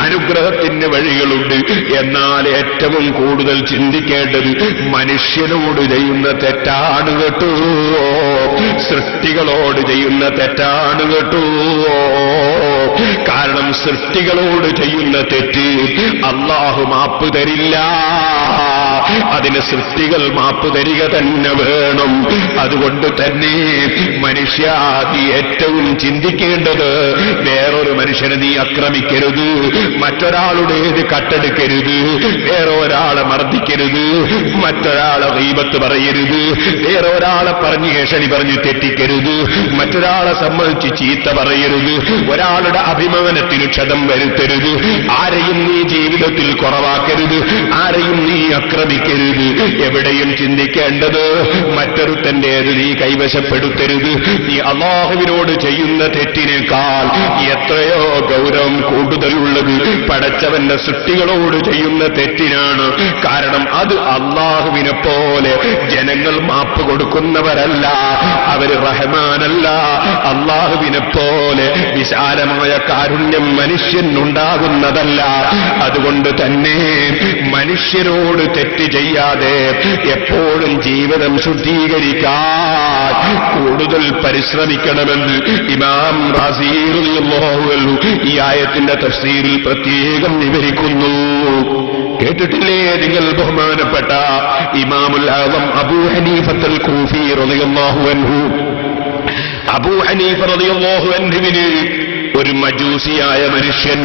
അനുഗ്രഹത്തിന് വഴികളുണ്ട്. എന്നാൽ ഏറ്റവും കൂടുതൽ ചിന്തിക്കേണ്ടത് മനുഷ്യനോട് ചെയ്യുന്ന തെറ്റാണ് കേട്ടോ, സൃഷ്ടികളോട് ചെയ്യുന്ന തെറ്റാണ് കേട്ടോ. കാരണം സൃഷ്ടികളോട് ചെയ്യുന്ന തെറ്റ് അല്ലാഹു മാപ്പ് തരില്ല, അതിന് സൃഷ്ടികൾ മാപ്പ് തരിക തന്നെ വേണം. അതുകൊണ്ട് തന്നെ മനുഷ്യ, നീ ഏറ്റവും ചിന്തിക്കേണ്ടത് വേറൊരു മനുഷ്യനെ നീ ആക്രമിക്കരുത്, മറ്റൊരാളുടേത് കട്ടെടുക്കരുത്, വേറെ ഒരാളെ മർദ്ദിക്കരുത്, മറ്റൊരാളെ ഗീബത്ത് പറയരുത്, വേറെ ഒരാളെ പറഞ്ഞ് ഏഷണി പറഞ്ഞ് തെറ്റിക്കരുത്, മറ്റൊരാളെ സംബന്ധിച്ച് ചീത്ത പറയരുത്, ഒരാളുടെ അഭിമാനത്തിന് ക്ഷതം വരുത്തരുത്, ആരെയും നീ ജീവിതത്തിൽ കുറവാക്കരുത്, ആരെയും നീ ആക്രമിക്കരുത്. എവിടെയും ചിന്തിക്കേണ്ടത് മറ്റൊരുത്തന്റേത് നീ കൈവശപ്പെടുത്തരുത്. നീ അല്ലാഹുവിനോട് ചെയ്യുന്ന തെറ്റിനേക്കാൾ എത്രയോ ഗൗരവം കൂടുതലുള്ളത് പടച്ചവന്റെ സൃഷ്ടികളോട് ചെയ്യുന്ന തെറ്റിനാണ്. കാരണം അത് അല്ലാഹുവിനെ പോലെ ജനങ്ങൾ മാപ്പ് കൊടുക്കുന്നവരല്ല, അവര് റഹ്മാനല്ല. അല്ലാഹുവിനെ പോലെ വിശാലമായ കാരുണ്യം മനുഷ്യനുണ്ടാകുന്നതല്ല. അതുകൊണ്ട് തന്നെ മനുഷ്യരോട് തെറ്റ് ചെയ്യാതെ എപ്പോഴും ജീവിതം ശുദ്ധീകരിക്കാൻ കൂടുതൽ പരിശ്രമിക്കണമെന്ന് ഇമാം റാസി റളിയല്ലാഹു അൻഹു ഈ ആയത്തിന്റെ തഫ്സീറിൽ പ്രത്യേകം വിവരിക്കുന്നു. കേട്ടിട്ടില്ലേ നിങ്ങൾ ബഹുമാനപ്പെട്ട ഇമാമുൽ ആദം അബൂ ഹനീഫത്തുൽ കൂഫി റളിയല്ലാഹു അൻഹു? അബൂ ഹനീഫ റളിയല്ലാഹു അൻഹുവിന് ഒരു മജൂസിയായ മനുഷ്യൻ,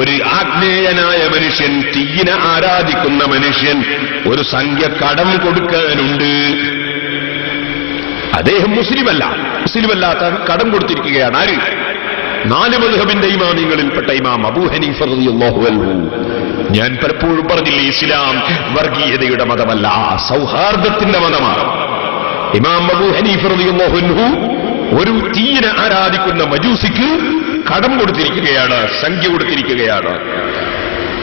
ഒരു ആഗ്നേയനായ മനുഷ്യൻ, തീയിനെ ആരാധിക്കുന്ന മനുഷ്യൻ ഒരു സംഖ്യ കടം കൊടുക്കാനുണ്ട്. അദ്ദേഹം മുസ്ലിമല്ലാത്ത കടം കൊടുത്തിരിക്കുകയാണ്. ആര്? 4 മദ്ഹബിന്റെ ഇമാമിങ്ങളിൽപ്പെട്ട ഇമാം അബൂ ഹനീഫ റളിയല്ലാഹു അൻഹു. ഞാൻ പലപ്പോഴും പറഞ്ഞില്ലേ, ഇസ്ലാം വർഗീയതയുടെ മതമല്ല, സൗഹാർദ്ദത്തിന്റെ മതമാണ്. ഇമാം അബൂ ഹനീഫ റളിയല്ലാഹു അൻഹു ഒരു തീയിനെ ആരാധിക്കുന്ന മജൂസിക്ക് കടം കൊടുത്തിരിക്കുകയാണ്, സംഖ്യ കൊടുത്തിരിക്കുകയാണ്.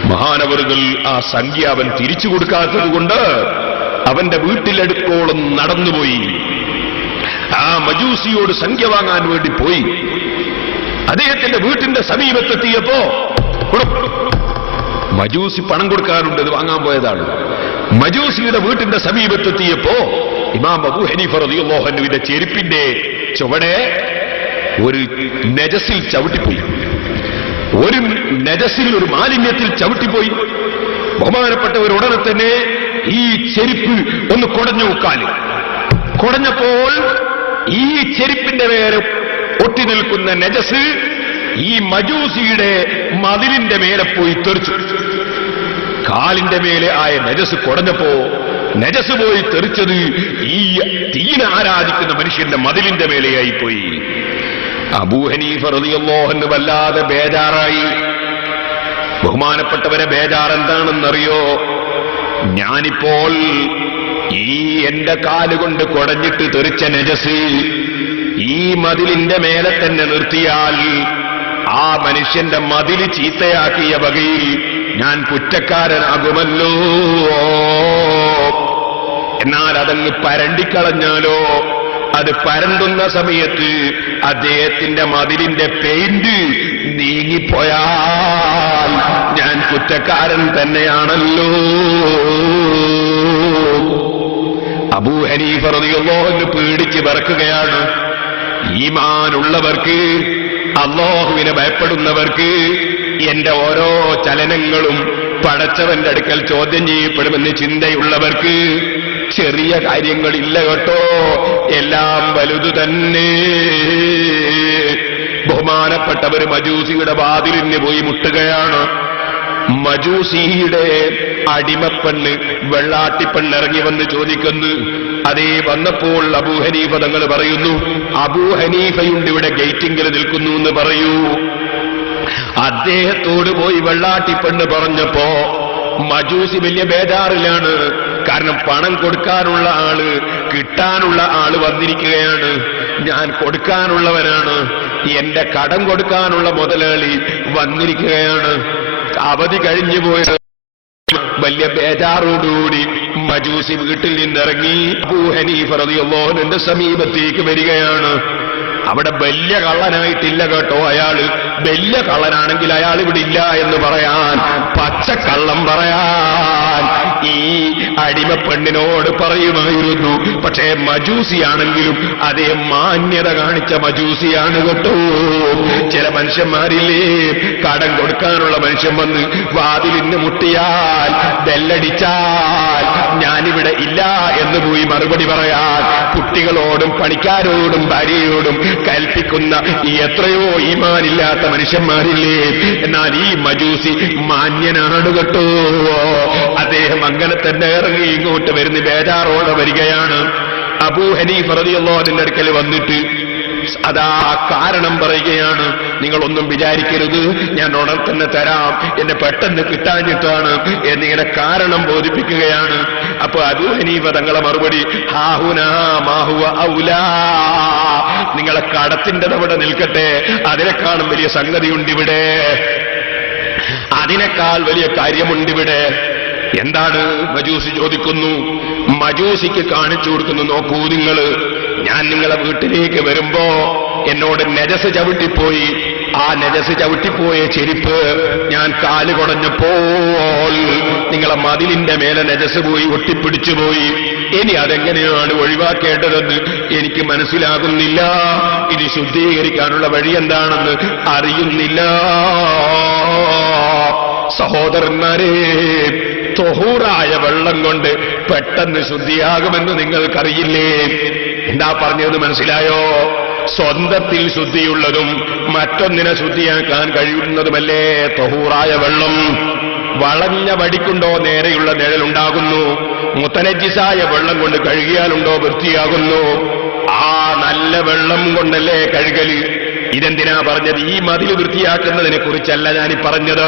മഹാനവറുകൾ ആ സംഖ്യ അവൻ തിരിച്ചു കൊടുക്കാത്തത് കൊണ്ട് അവന്റെ വീട്ടിലെടുക്കോളം നടന്നുപോയി. ആ മജൂസിയോട് സംഖ്യ വാങ്ങാൻ വേണ്ടി പോയി. അദ്ദേഹത്തിന്റെ വീട്ടിന്റെ സമീപത്തെത്തിയപ്പോ മജൂസി പണം കൊടുക്കാനുണ്ട്, അത് വാങ്ങാൻ പോയതാണ്. മജൂസിയുടെ വീട്ടിന്റെ സമീപത്തെത്തിയപ്പോ ഇമാം അബൂ ഹനീഫ റളിയല്ലാഹു അൻഹുവിന്റെ ചെരുപ്പിന്റെ ചുവടെ ഒരു നജസിൽ ചവിട്ടിപ്പോയി, ഒരു നജസിൽ, ഒരു മാലിന്യത്തിൽ ചവിട്ടിപ്പോയി. ബഹുമാനപ്പെട്ടവർ ഉടനെ തന്നെ ഈ ചെരുപ്പ് ഒന്ന് കുടഞ്ഞു, കാല് കുടഞ്ഞപ്പോൾ ഈ ചെരുപ്പിന്റെ മേലെ ഒട്ടി നിൽക്കുന്ന നജസ് ഈ മജൂസിയുടെ മതിലിന്റെ മേലെ പോയി തെറിച്ചു. കാലിന്റെ മേലെ ആയ നജസ് കുടഞ്ഞപ്പോ നജസ് പോയി തെറിച്ചത് ഈ തീനെ ആരാധിക്കുന്ന മനുഷ്യന്റെ മതിലിന്റെ മേലെയായി പോയി. അബൂ ഹനീഫ റളിയല്ലാഹു അൻഹു വല്ലാതെ ബേജാറായി. ബഹുമാനപ്പെട്ടവരെ, ബേജാർ എന്താണെന്നറിയോ? ഞാനിപ്പോൾ ഈ എന്റെ കാലുകൊണ്ട് കുടഞ്ഞിട്ട് തെറിച്ച നജസ് ഈ മതിലിന്റെ മേലെ തന്നെ നിർത്തിയാൽ ആ മനുഷ്യന്റെ മതില് ചീത്തയാക്കിയ വകയിൽ ഞാൻ കുറ്റക്കാരനാകുമല്ലോ. എന്നാൽ അതങ്ങ് പരണ്ടിക്കളഞ്ഞാലോ? അത് പരണ്ടുന്ന സമയത്ത് അദ്ദേഹത്തിന്റെ മതിലിന്റെ പെയിന്റ് നീങ്ങിപ്പോയാൽ ഞാൻ കുറ്റക്കാരൻ തന്നെയാണല്ലോ. അബൂ ഹനീഫ റളിയല്ലാഹു അൻഹു പേടിച്ച് വിറക്കുകയാണ്. ഈമാനുള്ളവർക്ക്, അല്ലാഹുവിനെ ഭയപ്പെടുന്നവർക്ക് എന്റെ ഓരോ ചലനങ്ങളും പടച്ചവന്റെ അടുക്കൽ ചോദ്യം ചെയ്യപ്പെടുമെന്ന് ചിന്തയുള്ളവർക്ക് ചെറിയ കാര്യങ്ങളില്ല കേട്ടോ, എല്ലാം വലുതു തന്നെ. ബഹുമാനപ്പെട്ടവർ മജൂസിയുടെ വാതിലിന് പോയി മുട്ടുകയാണ്. മജൂസിയുടെ അടിമപ്പെണ്ണ്, വെള്ളാട്ടിപ്പെണ്ണ് ഇറങ്ങി വന്ന് ചോദിക്കുന്നു. അതേ വന്നപ്പോൾ അബൂ ഹനീഫ തങ്ങൾ പറയുന്നു, അബൂ ഹനീഫയുണ്ട് ഇവിടെ, ഗേറ്റിങ്കിൽ നിൽക്കുന്നു എന്ന് പറയൂ. അദ്ദേഹത്തോട് പോയി വെള്ളാട്ടിപ്പെണ്ണ് പറഞ്ഞപ്പോ മജൂസി വലിയ ബേജാറിലാണ്. കാരണം പണം കൊടുക്കാനുള്ള ആള്, കിട്ടാനുള്ള ആള് വന്നിരിക്കുകയാണ്. ഞാൻ കൊടുക്കാനുള്ളവനാണ്, എന്റെ കടം കൊടുക്കാനുള്ള മുതലാളി വന്നിരിക്കുകയാണ്. അവധി കഴിഞ്ഞു പോയത് വലിയ ബേജാറോടുകൂടി മജൂസി വീട്ടിൽ നിന്നിറങ്ങി അബൂ ഹനീഫ റളിയല്ലാഹു അൻഹുവിന്റെ സമീപത്തേക്ക് വരികയാണ്. അവിടെ വലിയ കള്ളനായിട്ടില്ല കേട്ടോ അയാള്. വലിയ കള്ളനാണെങ്കിൽ അയാൾ ഇവിടെ ഇല്ല എന്ന് പറയാൻ, പച്ചക്കള്ളം പറയാൻ ഈ അടിമ പെണ്ണിനോട് പറയുമായിരുന്നു. പക്ഷേ മജൂസിയാണെങ്കിലും അതേ മാന്യത കാണിച്ച മജൂസിയാണ് കേട്ടോ. ചില മനുഷ്യന്മാരില്ലേ, കടം കൊടുക്കാനുള്ള മനുഷ്യൻ വന്ന് വാതിലിന് മുട്ടിയാൽ, ബെല്ലടിച്ചാൽ ഞാനിവിടെ ഇല്ല എന്ന് പോയി മറുപടി പറയാൻ കുട്ടികളോടും പണിക്കാരോടും ഭാര്യയോടും കൽപ്പിക്കുന്ന എത്രയോ ഈമാനില്ലാത്ത മനുഷ്യന്മാരില്ലേ. എന്നാൽ ഈ മജൂസി മാന്യനാണ് കേട്ടോ. അദ്ദേഹം അങ്ങനെ തന്നെ ഇറങ്ങി ഇങ്ങോട്ട് വരുന്ന ബേജാറോടെ വരികയാണ്. അബൂ ഹനീഫ റളിയല്ലാഹു അൻഹുവിന്റെ അടുക്കൽ വന്നിട്ട് അതാ കാരണം പറയുകയാണ്. നിങ്ങളൊന്നും വിചാരിക്കരുത്, ഞാൻ ഉടൻ തന്നെ തരാം, എന്നെ പെട്ടെന്ന് കിട്ടാഞ്ഞിട്ടാണ് എന്നിങ്ങനെ കാരണം ബോധിപ്പിക്കുകയാണ്. അപ്പൊ അബൂ ഹനീഫ തങ്ങളെ മറുപടി ഹാഹുനാ മാഹുവ ഔലാ, നിങ്ങളെ കടത്തിൻ്റെ അവിടെ നിൽക്കട്ടെ, അതിനേക്കാളും വലിയ സംഗതിയുണ്ടിവിടെ, അതിനേക്കാൾ വലിയ കാര്യമുണ്ടിവിടെ. എന്താണ്? മജൂസി ചോദിക്കുന്നു. മജൂസിക്ക് കാണിച്ചു കൊടുക്കുന്നു, നോക്കൂ നിങ്ങൾ, ഞാൻ നിങ്ങളെ വീട്ടിലേക്ക് വരുമ്പോ എന്നോട് നജസ് ചവിട്ടിപ്പോയി, ആ നജസ് ചവിട്ടിപ്പോയ ചെരുപ്പ് ഞാൻ കാല് കുടഞ്ഞപ്പോൾ നിങ്ങളെ മതിലിന്റെ മേലെ നജസ് പോയി ഒട്ടിപ്പിടിച്ചു പോയി. ഇനി അതെങ്ങനെയാണ് ഒഴിവാക്കേണ്ടതെന്ന് എനിക്ക് മനസ്സിലാകുന്നില്ല. ഇത് ശുദ്ധീകരിക്കാനുള്ള വഴി എന്താണെന്ന് അറിയുന്നില്ല. സഹോദരന്മാരെ, തൊഹൂറായ വെള്ളം കൊണ്ട് പെട്ടെന്ന് ശുദ്ധിയാകുമെന്ന് നിങ്ങൾക്കറിയില്ലേ? എന്താ പറഞ്ഞത് മനസ്സിലായോ? സ്വന്തത്തിൽ ശുദ്ധിയുള്ളതും മറ്റൊന്നിനെ ശുദ്ധിയാക്കാൻ കഴിയുന്നതുമല്ലേ തൊഹൂറായ വെള്ളം. വളഞ്ഞ വടിക്കുണ്ടോ നേരെയുള്ള നിഴലുണ്ടാകുന്നു. മുത്തനജിസായ വെള്ളം കൊണ്ട് കഴുകിയാലുണ്ടോ വൃത്തിയാകുന്നു. ആ നല്ല വെള്ളം കൊണ്ടല്ലേ കഴുകല്. ഇതെന്തിനാ പറഞ്ഞത്? ഈ മതിൽ വൃത്തിയാക്കുന്നതിനെ കുറിച്ചല്ല ഞാനീ പറഞ്ഞത്.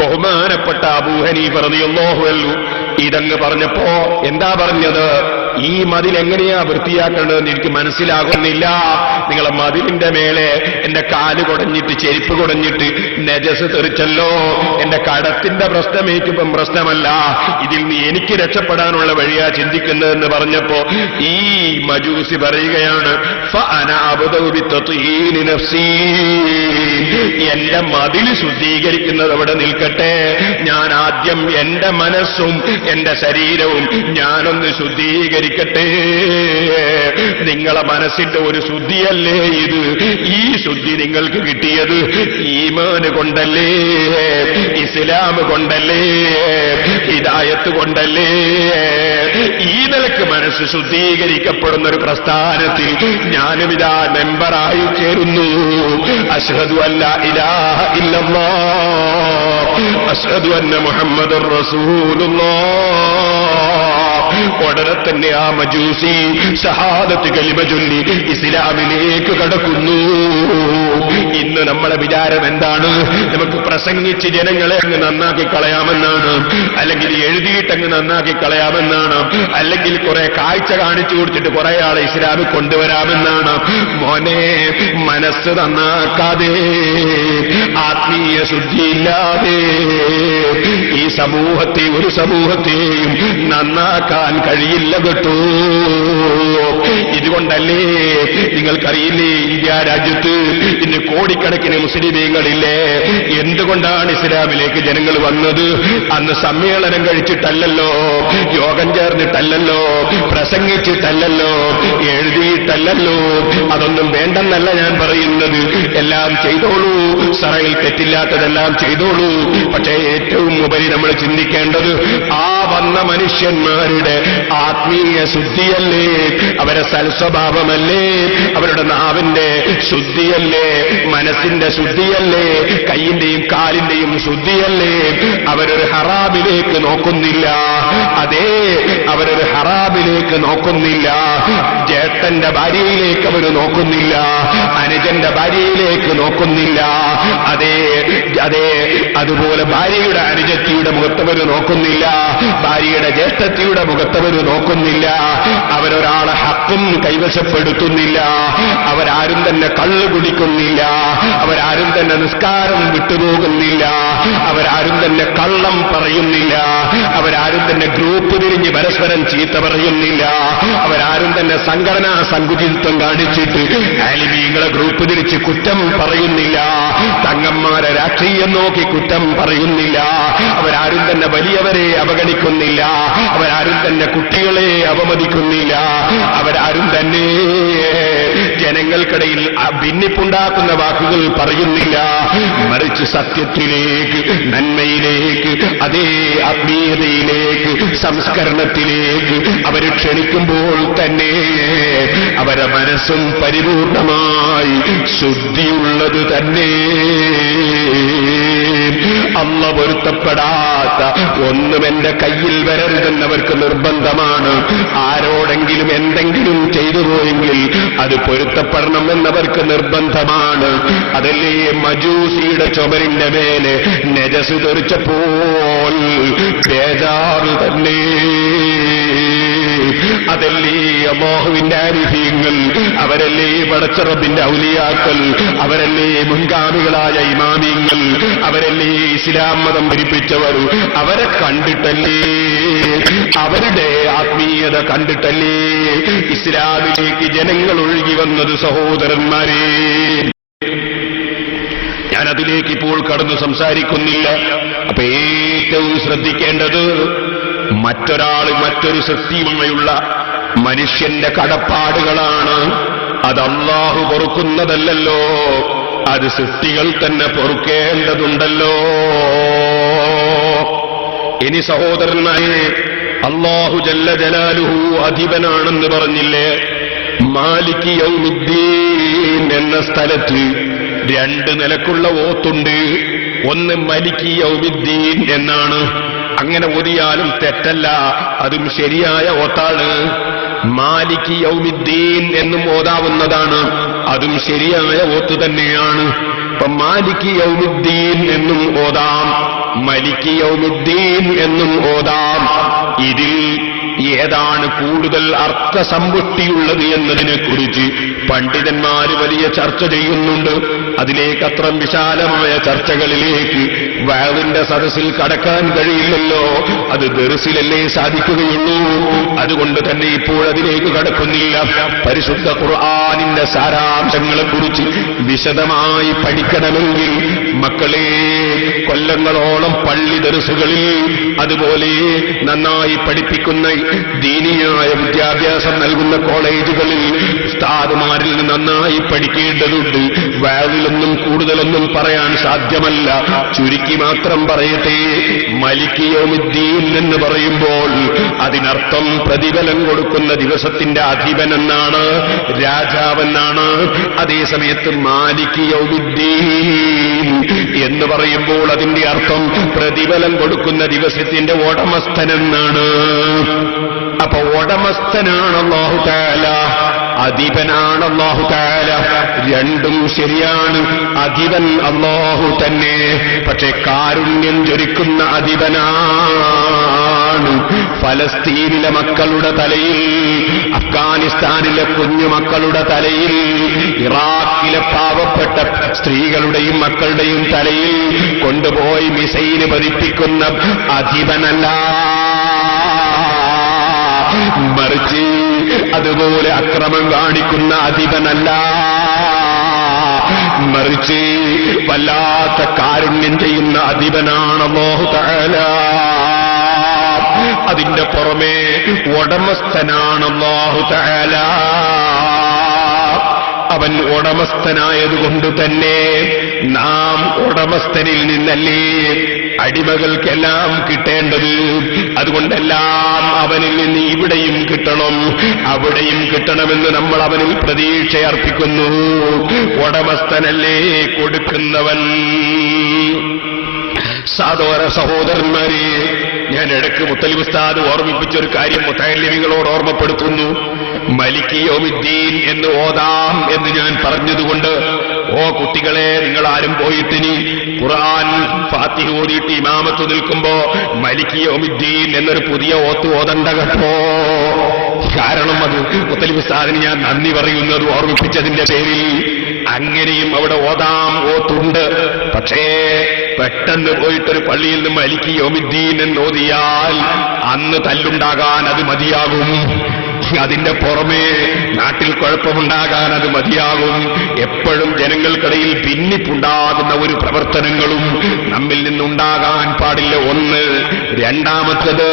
ബഹുമാനപ്പെട്ട അബൂ ഹനീഫ റളിയല്ലാഹു അൻഹു ഇതങ്ങ് പറഞ്ഞപ്പോ എന്താ പറഞ്ഞത്? ഈ മതിൽ എങ്ങനെയാ വൃത്തിയാക്കേണ്ടതെന്ന് എനിക്ക് മനസ്സിലാകുന്നില്ല. നിങ്ങളെ മതിലിന്റെ മേലെ എന്റെ കാല് കുടഞ്ഞിട്ട് ചെരുപ്പ് കുടഞ്ഞിട്ട് നജസ് തെറിച്ചല്ലോ. എന്റെ കടത്തിന്റെ പ്രശ്നമേക്കിപ്പം പ്രശ്നമല്ല, ഇതിൽ നിന്ന് എനിക്ക് രക്ഷപ്പെടാനുള്ള വഴിയാ ചിന്തിക്കുന്നതെന്ന് പറഞ്ഞപ്പോ ഈ മജൂസി പറയുകയാണ്, എന്റെ മതിൽ ശുദ്ധീകരിക്കുന്നത് അവിടെ നിൽക്കട്ടെ, ഞാൻ ആദ്യം എന്റെ മനസ്സും എന്റെ ശരീരവും ഞാനൊന്ന് ശുദ്ധീകരിക്കട്ടെ. നിങ്ങളെ മനസ്സിന്റെ ഒരു ശുദ്ധിയല്ലേ ഇത്? ഈ ശുദ്ധി നിങ്ങൾക്ക് കിട്ടിയത് ഈമാന് കൊണ്ടല്ലേ, ഇസ്ലാം കൊണ്ടല്ലേ, ഹിദായത്ത് കൊണ്ടല്ലേ? ഈ നിലക്ക് മനസ്സ് ശുദ്ധീകരിക്കപ്പെടുന്ന ഒരു പ്രസ്ഥാനത്തിൽ ഞാനും ഇതാ മെമ്പറായി ചേരുന്നു. അശ്ഹദു അല്ലാ ഇലാഹ ഇല്ലല്ലാഹ് അശ്ഹദു അന്ന മുഹമ്മദുർ റസൂലുള്ളാഹ്. ഉടനെ തന്നെ ആ മജൂസി ഷഹാദത്ത് കലിമ ചൊല്ലി ഇസ്ലാമിലേക്ക് കടക്കുന്നു. ഇന്ന് നമ്മളെ വിചാരം എന്താണ്? നമുക്ക് പ്രസംഗിച്ച് ജനങ്ങളെ അങ്ങ് നന്നാക്കി കളയാമെന്നാണ്, അല്ലെങ്കിൽ എഴുതിയിട്ടങ്ങ് നന്നാക്കി കളയാമെന്നാണ്, അല്ലെങ്കിൽ കുറെ കാഴ്ച കാണിച്ചു കൊടുത്തിട്ട് കുറെ ആളെ ഇസ്ലാമിൽ കൊണ്ടുവരാമെന്നാണ്. മോനെ, മനസ്സ് നന്നാക്കാതെ, ആത്മീയ ശുദ്ധിയില്ലാതെ ഈ സമൂഹത്തെ, ഒരു സമൂഹത്തെയും നന്നാക്കാൻ കഴിയില്ല കേട്ടോ. ഇതുകൊണ്ടല്ലേ നിങ്ങൾക്കറിയില്ലേ, ഇന്ത്യ രാജ്യത്ത് ഇന്ന് കോടിക്കണക്കിന് മുസ്ലിമീങ്ങളില്ലേ? എന്തുകൊണ്ടാണ് ഇസ്ലാമിലേക്ക് ജനങ്ങൾ വന്നത്? അന്ന് സമ്മേളനം കഴിച്ചിട്ടല്ലല്ലോ, യോഗം ചേർന്നിട്ടല്ലല്ലോ, പ്രസംഗിച്ചിട്ടല്ലല്ലോ, എഴുതിയിട്ടല്ലല്ലോ. അതൊന്നും വേണ്ടെന്നല്ല ഞാൻ പറയുന്നത്. എല്ലാം ചെയ്തോളൂ, സറയിൽ തെറ്റില്ലാത്തതെല്ലാം ചെയ്തോളൂ. പക്ഷേ ഏറ്റവും ഉപരി നമ്മൾ ചിന്തിക്കേണ്ടത് ആ വന്ന മനുഷ്യന്മാരുടെ ആത്മീയ ശുദ്ധിയല്ലേ, അവരെ സൽസ്വഭാവമല്ലേ, അവരുടെ നാവിന്റെ ശുദ്ധിയല്ലേ, മനസ്സിന്റെ ശുദ്ധിയല്ലേ, കൈയിന്റെയും കാലിന്റെയും ശുദ്ധിയല്ലേ? അവരൊരു ഹറാമിലേക്ക് നോക്കുന്നില്ല. അതേ, അവരൊരു ഹറാമിലേക്ക് നോക്കുന്നില്ല. ജ്യേഷ്ഠന്റെ ഭാര്യയിലേക്ക് അവർ നോക്കുന്നില്ല, അനുജന്റെ ഭാര്യയിലേക്ക് നോക്കുന്നില്ല. അതേ അതേ അതുപോലെ ഭാര്യയുടെ അനുജത്തിയുടെ മുഖത്തവർ നോക്കുന്നില്ല, ഭാര്യയുടെ ജ്യേഷ്ഠത്തിയുടെ മുഖത്തവർ നോക്കുന്നില്ല. അവരൊരാളെ ഹക്കും കൈവശപ്പെടുത്തുന്നില്ല. അവരാരും തന്നെ കള്ള് കുടിക്കുന്നില്ല, അവരാരും തന്നെ നിസ്കാരം വിട്ടുപോകുന്നില്ല, അവരാരും തന്നെ കള്ളം പറയുന്നില്ല, അവരാരും തന്നെ ഗ്രൂപ്പ് തിരിഞ്ഞ് പരസ്പരം ചീത്ത പറയുന്നില്ല, അവരാരും തന്നെ സംഘടനാ സങ്കുചിതത്വം കാണിച്ചിട്ട് ആലിമീങ്ങളെ ഗ്രൂപ്പ് തിരിച്ച് കുറ്റം പറയുന്നില്ല, തങ്ങന്മാരെ രാഷ്ട്രീയം നോക്കി കുറ്റം പറയുന്നില്ല, അവരാരും തന്നെ വലിയവരെ അവഗണിക്കുന്നില്ല, അവരാരും തന്നെ കുട്ടികളെ അവമതിക്കുന്നില്ല, അവരാരും തന്നെ ജനങ്ങൾക്കിടയിൽ ഭിന്നിപ്പുണ്ടാക്കുന്ന വാക്കുകൾ പറയുന്നില്ല. മറിച്ച് സത്യത്തിലേക്ക്, നന്മയിലേക്ക്, അതേ ആത്മീയതയിലേക്ക്, സംസ്കരണത്തിലേക്ക് അവർ ക്ഷണിക്കുമ്പോൾ തന്നെ അവരെ മനസ്സും പരിപൂർണമായി ശുദ്ധിയുള്ളത് തന്നെ. അല്ല പൊരുത്തപ്പെടാത്ത ഒന്നും എന്റെ കയ്യിൽ വരരുതെന്നവർക്ക് നിർബന്ധമാണ്. ആരോടെങ്കിലും എന്തെങ്കിലും ചെയ്തു പോയെങ്കിൽ അത് പൊരുത്തപ്പെടണം എന്നവർക്ക് നിർബന്ധമാണ്. അതല്ലേ മജൂസിയുടെ ചുമരിന്റെ മേലെ നജസ് തെറിച്ചപ്പോൾ ബേജാറ് തന്നെ. അതല്ലേ അല്ലാഹുവിന്റെ ആരിഫീങ്ങൾ, അവരല്ലേ പടച്ച റബ്ബിന്റെ ഔലിയാക്കൾ, അവരല്ലേ മുൻഗാമികളായ ഇമാമിങ്ങൾ, അവരല്ലേ ഇസ്ലാം മതം ഭരിപ്പിച്ചവർ. അവരെ കണ്ടിട്ടല്ലേ, അവരുടെ ആത്മീയത കണ്ടിട്ടല്ലേ ഇസ്ലാമിലേക്ക് ജനങ്ങൾ ഒഴുകി വന്നത്. സഹോദരന്മാരെ, ഞാനതിലേക്ക് ഇപ്പോൾ കടന്നു സംസാരിക്കുന്നില്ല. അപ്പൊ ഏറ്റവും ശ്രദ്ധിക്കേണ്ടത്, മറ്റൊരു സൃഷ്ടിയുമായുള്ള മനുഷ്യന്റെ കടപ്പാടുകളാണ്. അത് അല്ലാഹു പൊറുക്കുന്നതല്ലല്ലോ, അത് സൃഷ്ടികൾ തന്നെ പൊറുക്കേണ്ടതുണ്ടല്ലോ. ഇനി സഹോദരന്മാരെ, അല്ലാഹു ജല്ല ജലാലുഹു അധിപനാണെന്ന് പറഞ്ഞില്ലേ? മാലിക് യൗമിദ്ദീൻ എന്ന സ്ഥലത്ത് രണ്ട് നിലക്കുള്ള ഓത്തുണ്ട്. ഒന്ന് മലിക് യൗമിദ്ദീൻ എന്നാണ്. അങ്ങനെ ഓതിയാലും തെറ്റല്ല, അതും ശരിയായ ഓത്താണ്. മാലിക് യൗമിദ്ദീൻ എന്നും ഓതാവുന്നതാണ്, അതും ശരിയായ ഓത്ത് തന്നെയാണ്. ഇപ്പൊ മാലിക് യൗമിദ്ദീൻ എന്നും ഓതാം, മലിക് യൗമിദ്ദീൻ എന്നും ഓതാം. ഇതിൽ ഏതാണ് കൂടുതൽ അർത്ഥസമ്പുഷ്ടിയുള്ളത് എന്നതിനെക്കുറിച്ച് പണ്ഡിതന്മാര് വലിയ ചർച്ച ചെയ്യുന്നുണ്ട്. അതിലേക്ക് അത്ര വിശാലമായ ചർച്ചകളിലേക്ക് വഅദിന്റെ സദസ്സിൽ കടക്കാൻ കഴിയില്ലല്ലോ, അത് ദർസിലല്ലേ സാധിക്കുകയുള്ളൂ. അതുകൊണ്ട് തന്നെ ഇപ്പോൾ അതിലേക്ക് കടക്കുന്നില്ല. പരിശുദ്ധ ഖുർആനിന്റെ സാരാംശങ്ങളെക്കുറിച്ച് വിശദമായി പഠിക്കണമെങ്കിൽ മക്കളെ, കൊല്ലങ്ങളോളം പള്ളി ദർസുകളിൽ, അതുപോലെ നന്നായി പഠിപ്പിക്കുന്ന ദീനിയായ വിദ്യാഭ്യാസം നൽകുന്ന കോളേജുകളിൽ ഉസ്താദുമാരിൽ നിന്ന് നന്നായി പഠിക്കേണ്ടതുണ്ട്. വഅദിലൊന്നും കൂടുതലൊന്നും പറയാൻ സാധ്യമല്ല, ചുരുക്കി മാത്രം പറയട്ടെ. മലിക് യൗമിദ്ദീൻ എന്ന് പറയുമ്പോൾ അതിനർത്ഥം പ്രതിഫലം കൊടുക്കുന്ന ദിവസത്തിന്റെ അധിപനെന്നാണ്, രാജാവെന്നാണ്. അതേസമയത്ത് മാലിക് യൗമിദ്ദീൻ എന്ന് പറയുമ്പോൾ അതിന്റെ അർത്ഥം പ്രതിഫലം കൊടുക്കുന്ന ദിവസത്തിന്റെ ഉടമസ്ഥനെന്നാണ്. അപ്പൊ ഉടമസ്ഥനാണ് അല്ലാഹു തആല, അധിപനാണ് അല്ലാഹു തആല. രണ്ടും ശരിയാണ്. അധിപൻ അല്ലാഹു തന്നെ, പക്ഷെ കാരുണ്യം ജ്വലിക്കുന്ന അധിപനാണ്. ഫലസ്തീനിലെ മക്കളുടെ തലയിൽ, അഫ്ഗാനിസ്ഥാനിലെ കുഞ്ഞുമക്കളുടെ തലയിൽ, ഇറാഖിലെ പാവപ്പെട്ട സ്ത്രീകളുടെയും മക്കളുടെയും തലയിൽ കൊണ്ടുപോയി മിസൈല് പതിപ്പിക്കുന്ന അധിപനല്ല, മറിച്ച് അതുപോലെ അക്രമം കാണിക്കുന്ന അധിപനല്ല, മറിച്ച് വല്ലാത്ത കാരുണ്യം ചെയ്യുന്ന അധിപനാണ് അല്ലാഹു തആല. അതിന്റെ പുറമെ ഉടമസ്ഥനാണ് അല്ലാഹു തആല. അവൻ ഉടമസ്ഥനായതുകൊണ്ട് തന്നെ നാം ഉടമസ്ഥനിൽ നിന്നല്ലേ അടിമകൾക്കെല്ലാം കിട്ടേണ്ടത്. അതുകൊണ്ടെല്ലാം അവനിൽ നിന്ന് ഇവിടെയും കിട്ടണം, അവിടെയും കിട്ടണമെന്ന് നമ്മൾ അവനിൽ പ്രതീക്ഷയർപ്പിക്കുന്നു. ഉടമസ്ഥനല്ലേ കൊടുക്കുന്നവൻ. സാദോര സഹോദരന്മാരെ, ഞാൻ ഇടയ്ക്ക് മുത്തലിബ് ഉസ്താദ് ഓർമ്മിപ്പിച്ചൊരു കാര്യം മുത്തഅല്ലിമീങ്ങളോട് ഓർമ്മപ്പെടുത്തുന്നു. മലിക് യൗമിദ്ദീൻ എന്ന് ഓതാം എന്ന് ഞാൻ പറഞ്ഞതുകൊണ്ട്, ഓ കുട്ടികളെ, നിങ്ങൾ ആരും പോയിട്ടിനി ഖുർആൻ ഫാത്തിഹ ഓതിയിട്ട് ഇമാമത്ത് നിൽക്കുമ്പോ മലിക് യൗമിദ്ദീൻ എന്നൊരു പുതിയ ഓതണ്ട കേട്ടോ. കാരണം അത് മുത്തലിബ് ഉസ്താദിന് ഞാൻ നന്ദി പറയുന്നത് ഓർമ്മിപ്പിച്ചതിന്റെ പേരിൽ. അങ്ങനെയും അവിടെ ഓത്തുണ്ട്. പക്ഷേ പെട്ടെന്ന് പോയിട്ടൊരു പള്ളിയിൽ നിന്ന് മലിക് യൗമിദ്ദീൻ എന്ന് ഓതിയാൽ അന്ന് തല്ലുണ്ടാകാൻ അത് മതിയാകും. അതിന്റെ പുറമേ നാട്ടിൽ കുഴപ്പമുണ്ടാകാൻ അത് മതിയാകും. എപ്പോഴും ജനങ്ങൾക്കിടയിൽ ഭിന്നിപ്പുണ്ടാകുന്ന ഒരു പ്രവർത്തനങ്ങളും നമ്മിൽ നിന്നുണ്ടാകാൻ പാടില്ല. ഒന്ന്. രണ്ടാമത്തത്,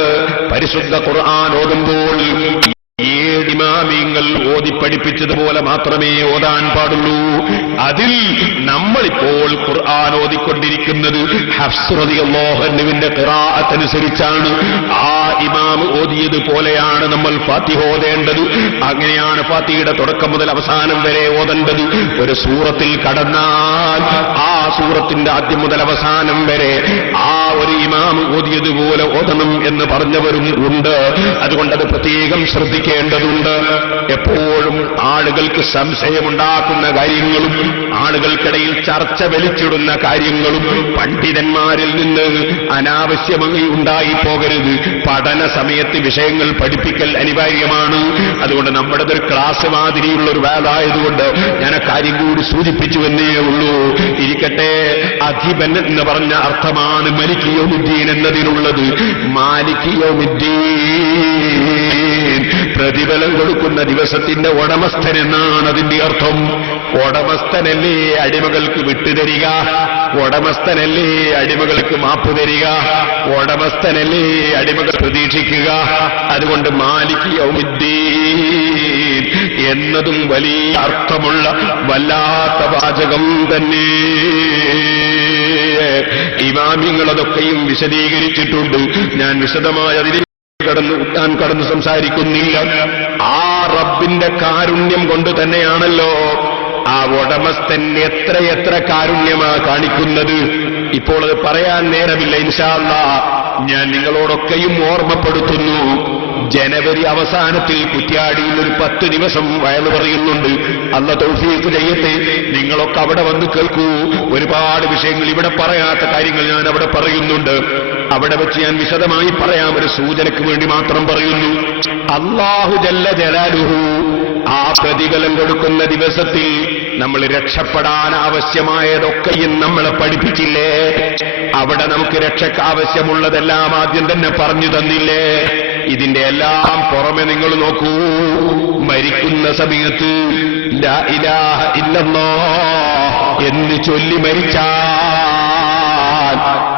പരിശുദ്ധ ഖുർആൻ ഓതുമ്പോൾ 7 ഇമാമിങ്ങൾ ഓതി പഠിപ്പിച്ചതുപോലെ മാത്രമേ ഓതാൻ പാടുള്ളൂ. അതിൽ നമ്മളിപ്പോൾ ഖുർആൻ ഓതിക്കൊണ്ടിരിക്കുന്നത് ഹഫ്സ് റളിയല്ലാഹു അൻഹുവിന്റെ ഖിറാഅത്തനുസരിച്ചാണ്. ആ ഇമാം ഓതിയതുപോലെയാണ് നമ്മൾ ഫാത്തിഹ ഓതേണ്ടത്. അങ്ങനെയാണ് ഫാത്തിഹയുടെ തുടക്കം മുതൽ അവസാനം വരെ ഓതേണ്ടത്. ഒരു സൂറത്തിൽ കടന്നാൽ ആ സൂറത്തിന്റെ ആദ്യം മുതൽ അവസാനം വരെ ആ ഒരു ഇമാം ഓതിയതുപോലെ ഓതണം എന്ന് പറഞ്ഞവരും ഉണ്ട്. അതുകൊണ്ടത് പ്രത്യേകം ശ്രദ്ധിക്കേണ്ടതുണ്ട്. എപ്പോഴും ആളുകൾക്ക് സംശയമുണ്ടാക്കുന്ന കാര്യങ്ങളും ആളുകൾക്കിടയിൽ ചർച്ച വലിച്ചിടുന്ന കാര്യങ്ങളും പണ്ഡിതന്മാരിൽ നിന്ന് അനാവശ്യമായി ഉണ്ടായിപ്പോകരുത്. പഠന സമയത്ത് വിഷയങ്ങൾ പഠിപ്പിക്കൽ അനിവാര്യമാണ്. അതുകൊണ്ട് നമ്മുടെ ഒരു ക്ലാസ് മാതിരിയുള്ള ഒരു വേളായതുകൊണ്ട് ഞാൻ ആ കാര്യം കൂടി സൂചിപ്പിച്ചു എന്നേ ഉള്ളൂ. ഇരിക്കട്ടെ, അധിപൻ എന്ന് പറഞ്ഞ അർത്ഥമാണ് മലിക് യൗമിദ്ദീൻ എന്നതിനുള്ളത്. മാലിക് യൗമിദ്ദീൻ, പ്രതിഫലം കൊടുക്കുന്ന ദിവസത്തിന്റെ ഉടമസ്ഥൻ എന്നാണ് അതിന്റെ അർത്ഥം. ഉടമസ്ഥനല്ലേ അടിമകൾക്ക് വിട്ടുതരിക, ഉടമസ്ഥനല്ലേ അടിമകൾക്ക് മാപ്പ് തരിക, ഉടമസ്ഥനല്ലേ അടിമകൾ പ്രതീക്ഷിക്കുക. അതുകൊണ്ട് മാലിക് യൗമിദ്ദീൻ എന്നതും വലിയ അർത്ഥമുള്ള വല്ലാത്ത വാചകം തന്നെ. ഇമാമിങ്ങൾ അതൊക്കെയും വിശദീകരിച്ചിട്ടുണ്ട്. ഞാൻ വിശദമായ അതിൽ കടന്ന് സംസാരിക്കുന്നില്ല. ആ റബ്ബിന്റെ കാരുണ്യം കൊണ്ട് തന്നെയാണല്ലോ ആ ഉടമസ്ഥൻ എത്രയെത്ര കാരുണ്യമാ കാണിക്കുന്നത്. ഇപ്പോൾ അത് പറയാൻ നേരമില്ല. ഇൻഷാ അല്ലാഹ് ഞാൻ നിങ്ങളോടൊക്കെയും ഓർമ്മപ്പെടുത്തുന്നു. ജനുവരി അവസാനത്തിൽ കുറ്റ്യാടിയിൽ ഒരു 10 ദിവസം വയല് പറയുന്നുണ്ട്. അല്ലാഹ് തൗഫീഖ് ചെയ്യട്ടെ. നിങ്ങളൊക്കെ അവിടെ വന്ന് കേൾക്കൂ. ഒരുപാട് വിഷയങ്ങൾ, ഇവിടെ പറയാത്ത കാര്യങ്ങൾ ഞാൻ അവിടെ പറയുന്നുണ്ട്. അവിടെ വെച്ച് ഞാൻ വിശദമായി പറയാം. ഒരു സൂചനയ്ക്ക് വേണ്ടി മാത്രം പറയുന്നു. അല്ലാഹു ജല്ല ജലാലുഹു ആ പ്രതിഫലം കൊടുക്കുന്ന ദിവസത്തിൽ നമ്മൾ രക്ഷപ്പെടാൻ ആവശ്യമായതൊക്കെയും നമ്മളെ പഠിപ്പിച്ചില്ലേ? അവിടെ നമുക്ക് രക്ഷയ്ക്ക് ആവശ്യമുള്ളതെല്ലാം ആദ്യം തന്നെ പറഞ്ഞു തന്നില്ലേ? ഇതിന്റെ എല്ലാം പുറമെ നിങ്ങൾ നോക്കൂ. മരിക്കുന്ന സമയത്ത് ലാ ഇലാഹ ഇല്ലല്ലാഹ് എന്ന് ചൊല്ലി മരിച്ചാൽ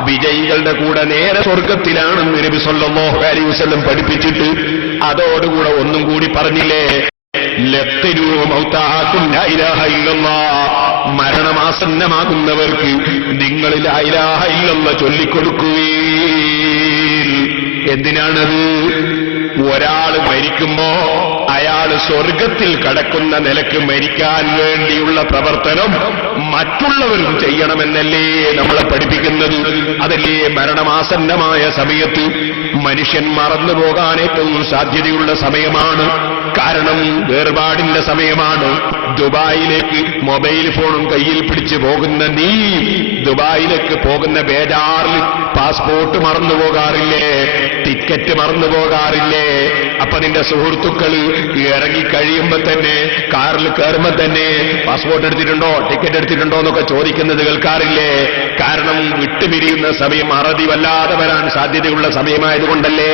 വിജയികളുടെ കൂടെ നേരെ സ്വർഗത്തിലാണെന്ന് നബി സല്ലല്ലാഹു അലൈഹി വസല്ലം പഠിപ്പിച്ചിട്ട് അതോടുകൂടെ ഒന്നും കൂടി പറഞ്ഞില്ലേ? ലഖ്തിനൂ മൗതാഅക്കും ലാ ഇലാഹ ഇല്ലല്ലാഹ്, മരണമാസന്നമാകുന്നവർക്ക് നിങ്ങൾ ലാ ഇലാഹ ഇല്ലല്ലാഹ് ചൊല്ലിക്കൊടുക്കുകയും. എന്തിനാണത്? ഒരാൾ മരിക്കുമ്പോ അയാൾ സ്വർഗത്തിൽ കടക്കുന്ന നിലക്ക് മരിക്കാൻ വേണ്ടിയുള്ള പ്രവർത്തനം മറ്റുള്ളവരും ചെയ്യണമെന്നല്ലേ നമ്മളെ പഠിപ്പിക്കുന്നത്? അതല്ലേ മരണമാസന്നമായ സമയത്ത് മനുഷ്യൻ മറന്നുപോകാൻ ഏറ്റവും സാധ്യതയുള്ള സമയമാണ്. കാരണം വേർപാടിന്റെ സമയമാണ്. ദുബായിലേക്ക് മൊബൈൽ ഫോണും കയ്യിൽ പിടിച്ചു പോകുന്ന നീ ദുബായിലേക്ക് പോകുന്ന ബേജാറിൽ പാസ്പോർട്ട് മറന്നുപോകാറില്ലേ? ടിക്കറ്റ് മറന്നുപോകാറില്ലേ? അപ്പൊ നിന്റെ സുഹൃത്തുക്കൾ ഇറങ്ങി കഴിയുമ്പോ തന്നെ, കാറിൽ കയറുമ്പോ തന്നെ പാസ്പോർട്ട് എടുത്തിട്ടുണ്ടോ, ടിക്കറ്റ് എടുത്തിട്ടുണ്ടോ എന്നൊക്കെ ചോദിക്കുന്നത് കേൾക്കാറില്ലേ? കാരണം വിട്ടുപിരിയുന്ന സമയം അറുതി വല്ലാതെ വരാൻ സാധ്യതയുള്ള സമയമായതുകൊണ്ടല്ലേ.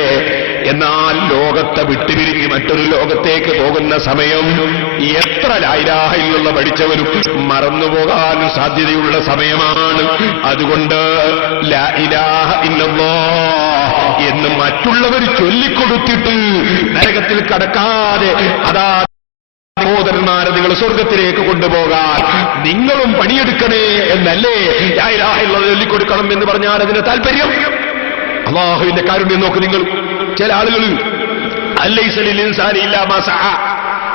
എന്നാൽ ലോകത്തെ വിട്ടുപിരിഞ്ഞ് മറ്റൊരു ലോകത്തേക്ക് പോകുന്ന സമയം എത്ര ലാ ഇലാഹ ഇല്ലല്ലാഹ് പഠിച്ചവരും മറന്നുപോകാൻ സാധ്യതയുള്ള സമയമാണ്. അതുകൊണ്ട് ലാ ഇലാഹ ഇല്ലല്ലാഹ് എന്ന് മറ്റുള്ളവർ ചൊല്ലിക്കൊടുത്തിട്ട് നരകത്തിൽ കടക്കാതെ അതാ സഹോദരന്മാരെ നിങ്ങൾ സ്വർഗത്തിലേക്ക് കൊണ്ടുപോകാൻ നിങ്ങളും പണിയെടുക്കണേ എന്നല്ലേ ലാ ഇലാഹ ഇല്ലല്ലാഹ് ചൊല്ലിക്കൊടുക്കണം എന്ന് പറഞ്ഞാൽ അതിന്റെ താല്പര്യം? അല്ലാഹുവിന്റെ കാരുണ്യം നോക്ക് നിങ്ങൾ. ചില ആളുകൾ അലൈസ ലിൽ ഇൻസാനി ഇല്ലാ മാ സഅ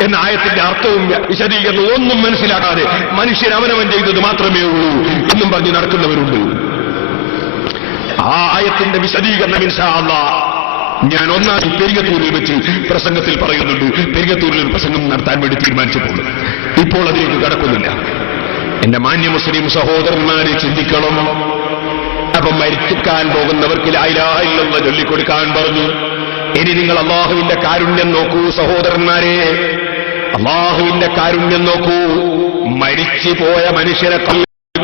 എന്ന ആയത്തിന്റെ അർത്ഥവും വിശദീകരണവും ഒന്നും മനസ്സിലാക്കാതെ മനുഷ്യൻ അവനവൻ ചെയ്തത് മാത്രമേ ഉള്ളൂ എന്നും പറഞ്ഞ് നടക്കുന്നവരുണ്ട്. ആ ആയത്തിന്റെ വിശദീകരണം ഇൻഷാ അല്ലാഹ് ഞാൻ ഒന്നാമത് പെരിങ്ങത്തൂരിൽ വെച്ച് പ്രസംഗത്തിൽ പറയുന്നുണ്ട്. പെരിങ്ങത്തൂരിൽ ഒരു പ്രസംഗം നടത്താൻ വേണ്ടി തീരുമാനിച്ചപ്പോൾ ഇപ്പോൾ അതിലേക്ക് കടക്കുന്നില്ല. എന്റെ മാന്യ മുസ്ലിം സഹോദരന്മാരെ ചിന്തിക്കണം. അപ്പം മരിക്കാൻ പോകുന്നവർക്ക് ലാ ഇലാഹ ഇല്ലല്ലാഹ് ചൊല്ലിക്കൊടുക്കാൻ പറഞ്ഞു. ഇനി നിങ്ങൾ അള്ളാഹുവിന്റെ കാരുണ്യം നോക്കൂ സഹോദരന്മാരെ, അള്ളാഹുവിന്റെ കാരുണ്യം നോക്കൂ. മരിച്ചു പോയ മനുഷ്യരെ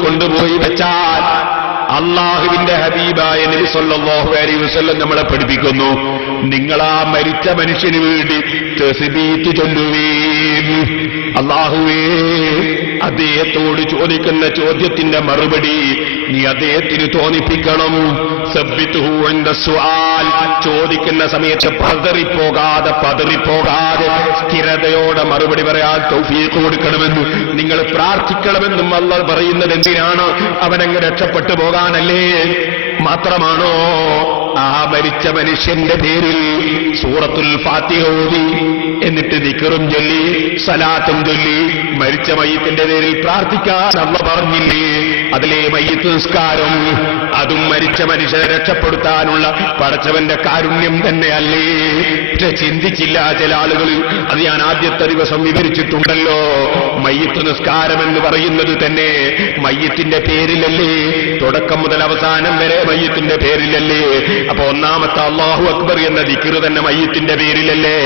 കൊണ്ടുപോയി വെച്ചാൽ അള്ളാഹുവിന്റെ ഹബീബായ നബി സല്ലല്ലാഹു അലൈഹി വസല്ലം നമ്മളെ പഠിപ്പിക്കുന്നു, നിങ്ങളാ മരിച്ച മനുഷ്യന് വേണ്ടി തസ്ബീഹ് ചൊല്ലുവീൻ. അള്ളാഹുവേ, അദ്ദേഹത്തോട് ചോദിക്കുന്ന ചോദ്യത്തിന്റെ മറുപടി നീ അദ്ദേഹത്തിന് തോന്നിപ്പിക്കണം. സബ്ബിത്ഹു ഇൻദ സുആൽ, ചോദിക്കുന്ന സമയത്ത് പതറിപ്പോകാതെ സ്ഥിരതയോടെ മറുപടി പറയാൻ തൗഫീഖ് കൊടുക്കണമെന്ന് നിങ്ങൾ പ്രാർത്ഥിക്കണമെന്നും അല്ലാഹ് പറയുന്നത് എന്തിനാണ്? അവനങ്ങ് രക്ഷപ്പെട്ടു പോകാനല്ലേ? മാത്രമാണോ ആ മരിച്ച മനുഷ്യന്റെ പേരിൽ സൂറത്തുൽ ഫാത്തിഹ ഓതി എന്നിട്ട് ദിക്റും ചൊല്ലി സലാത്തും ചൊല്ലി മരിച്ച മയ്യിത്തിന്റെ പേരിൽ പ്രാർത്ഥിക്കാൻ അല്ലാഹ് പറഞ്ഞില്ലേ? അതിലെ മയ്യിത്ത് നിസ്കാരം, അതും മരിച്ച മനുഷ്യനെ രക്ഷപ്പെടുത്താനുള്ള പടച്ചവന്റെ കാരുണ്യം തന്നെയല്ലേ? പക്ഷെ ചിന്തിച്ചില്ല ചില ആളുകൾ. അത് ഞാൻ ആദ്യത്തെ ദിവസം വിവരിച്ചിട്ടുണ്ടല്ലോ. മയ്യിത്ത് നിസ്കാരം എന്ന് പറയുന്നത് തന്നെ മയ്യിത്തിന്റെ പേരിലല്ലേ? തുടക്കം മുതൽ അവസാനം വരെ മയ്യിത്തിന്റെ പേരിലല്ലേ? അപ്പൊ ഒന്നാമത്തെ അല്ലാഹു അക്ബർ എന്ന ദിക്ർ തന്നെ മയ്യിത്തിന്റെ പേരിലല്ലേ?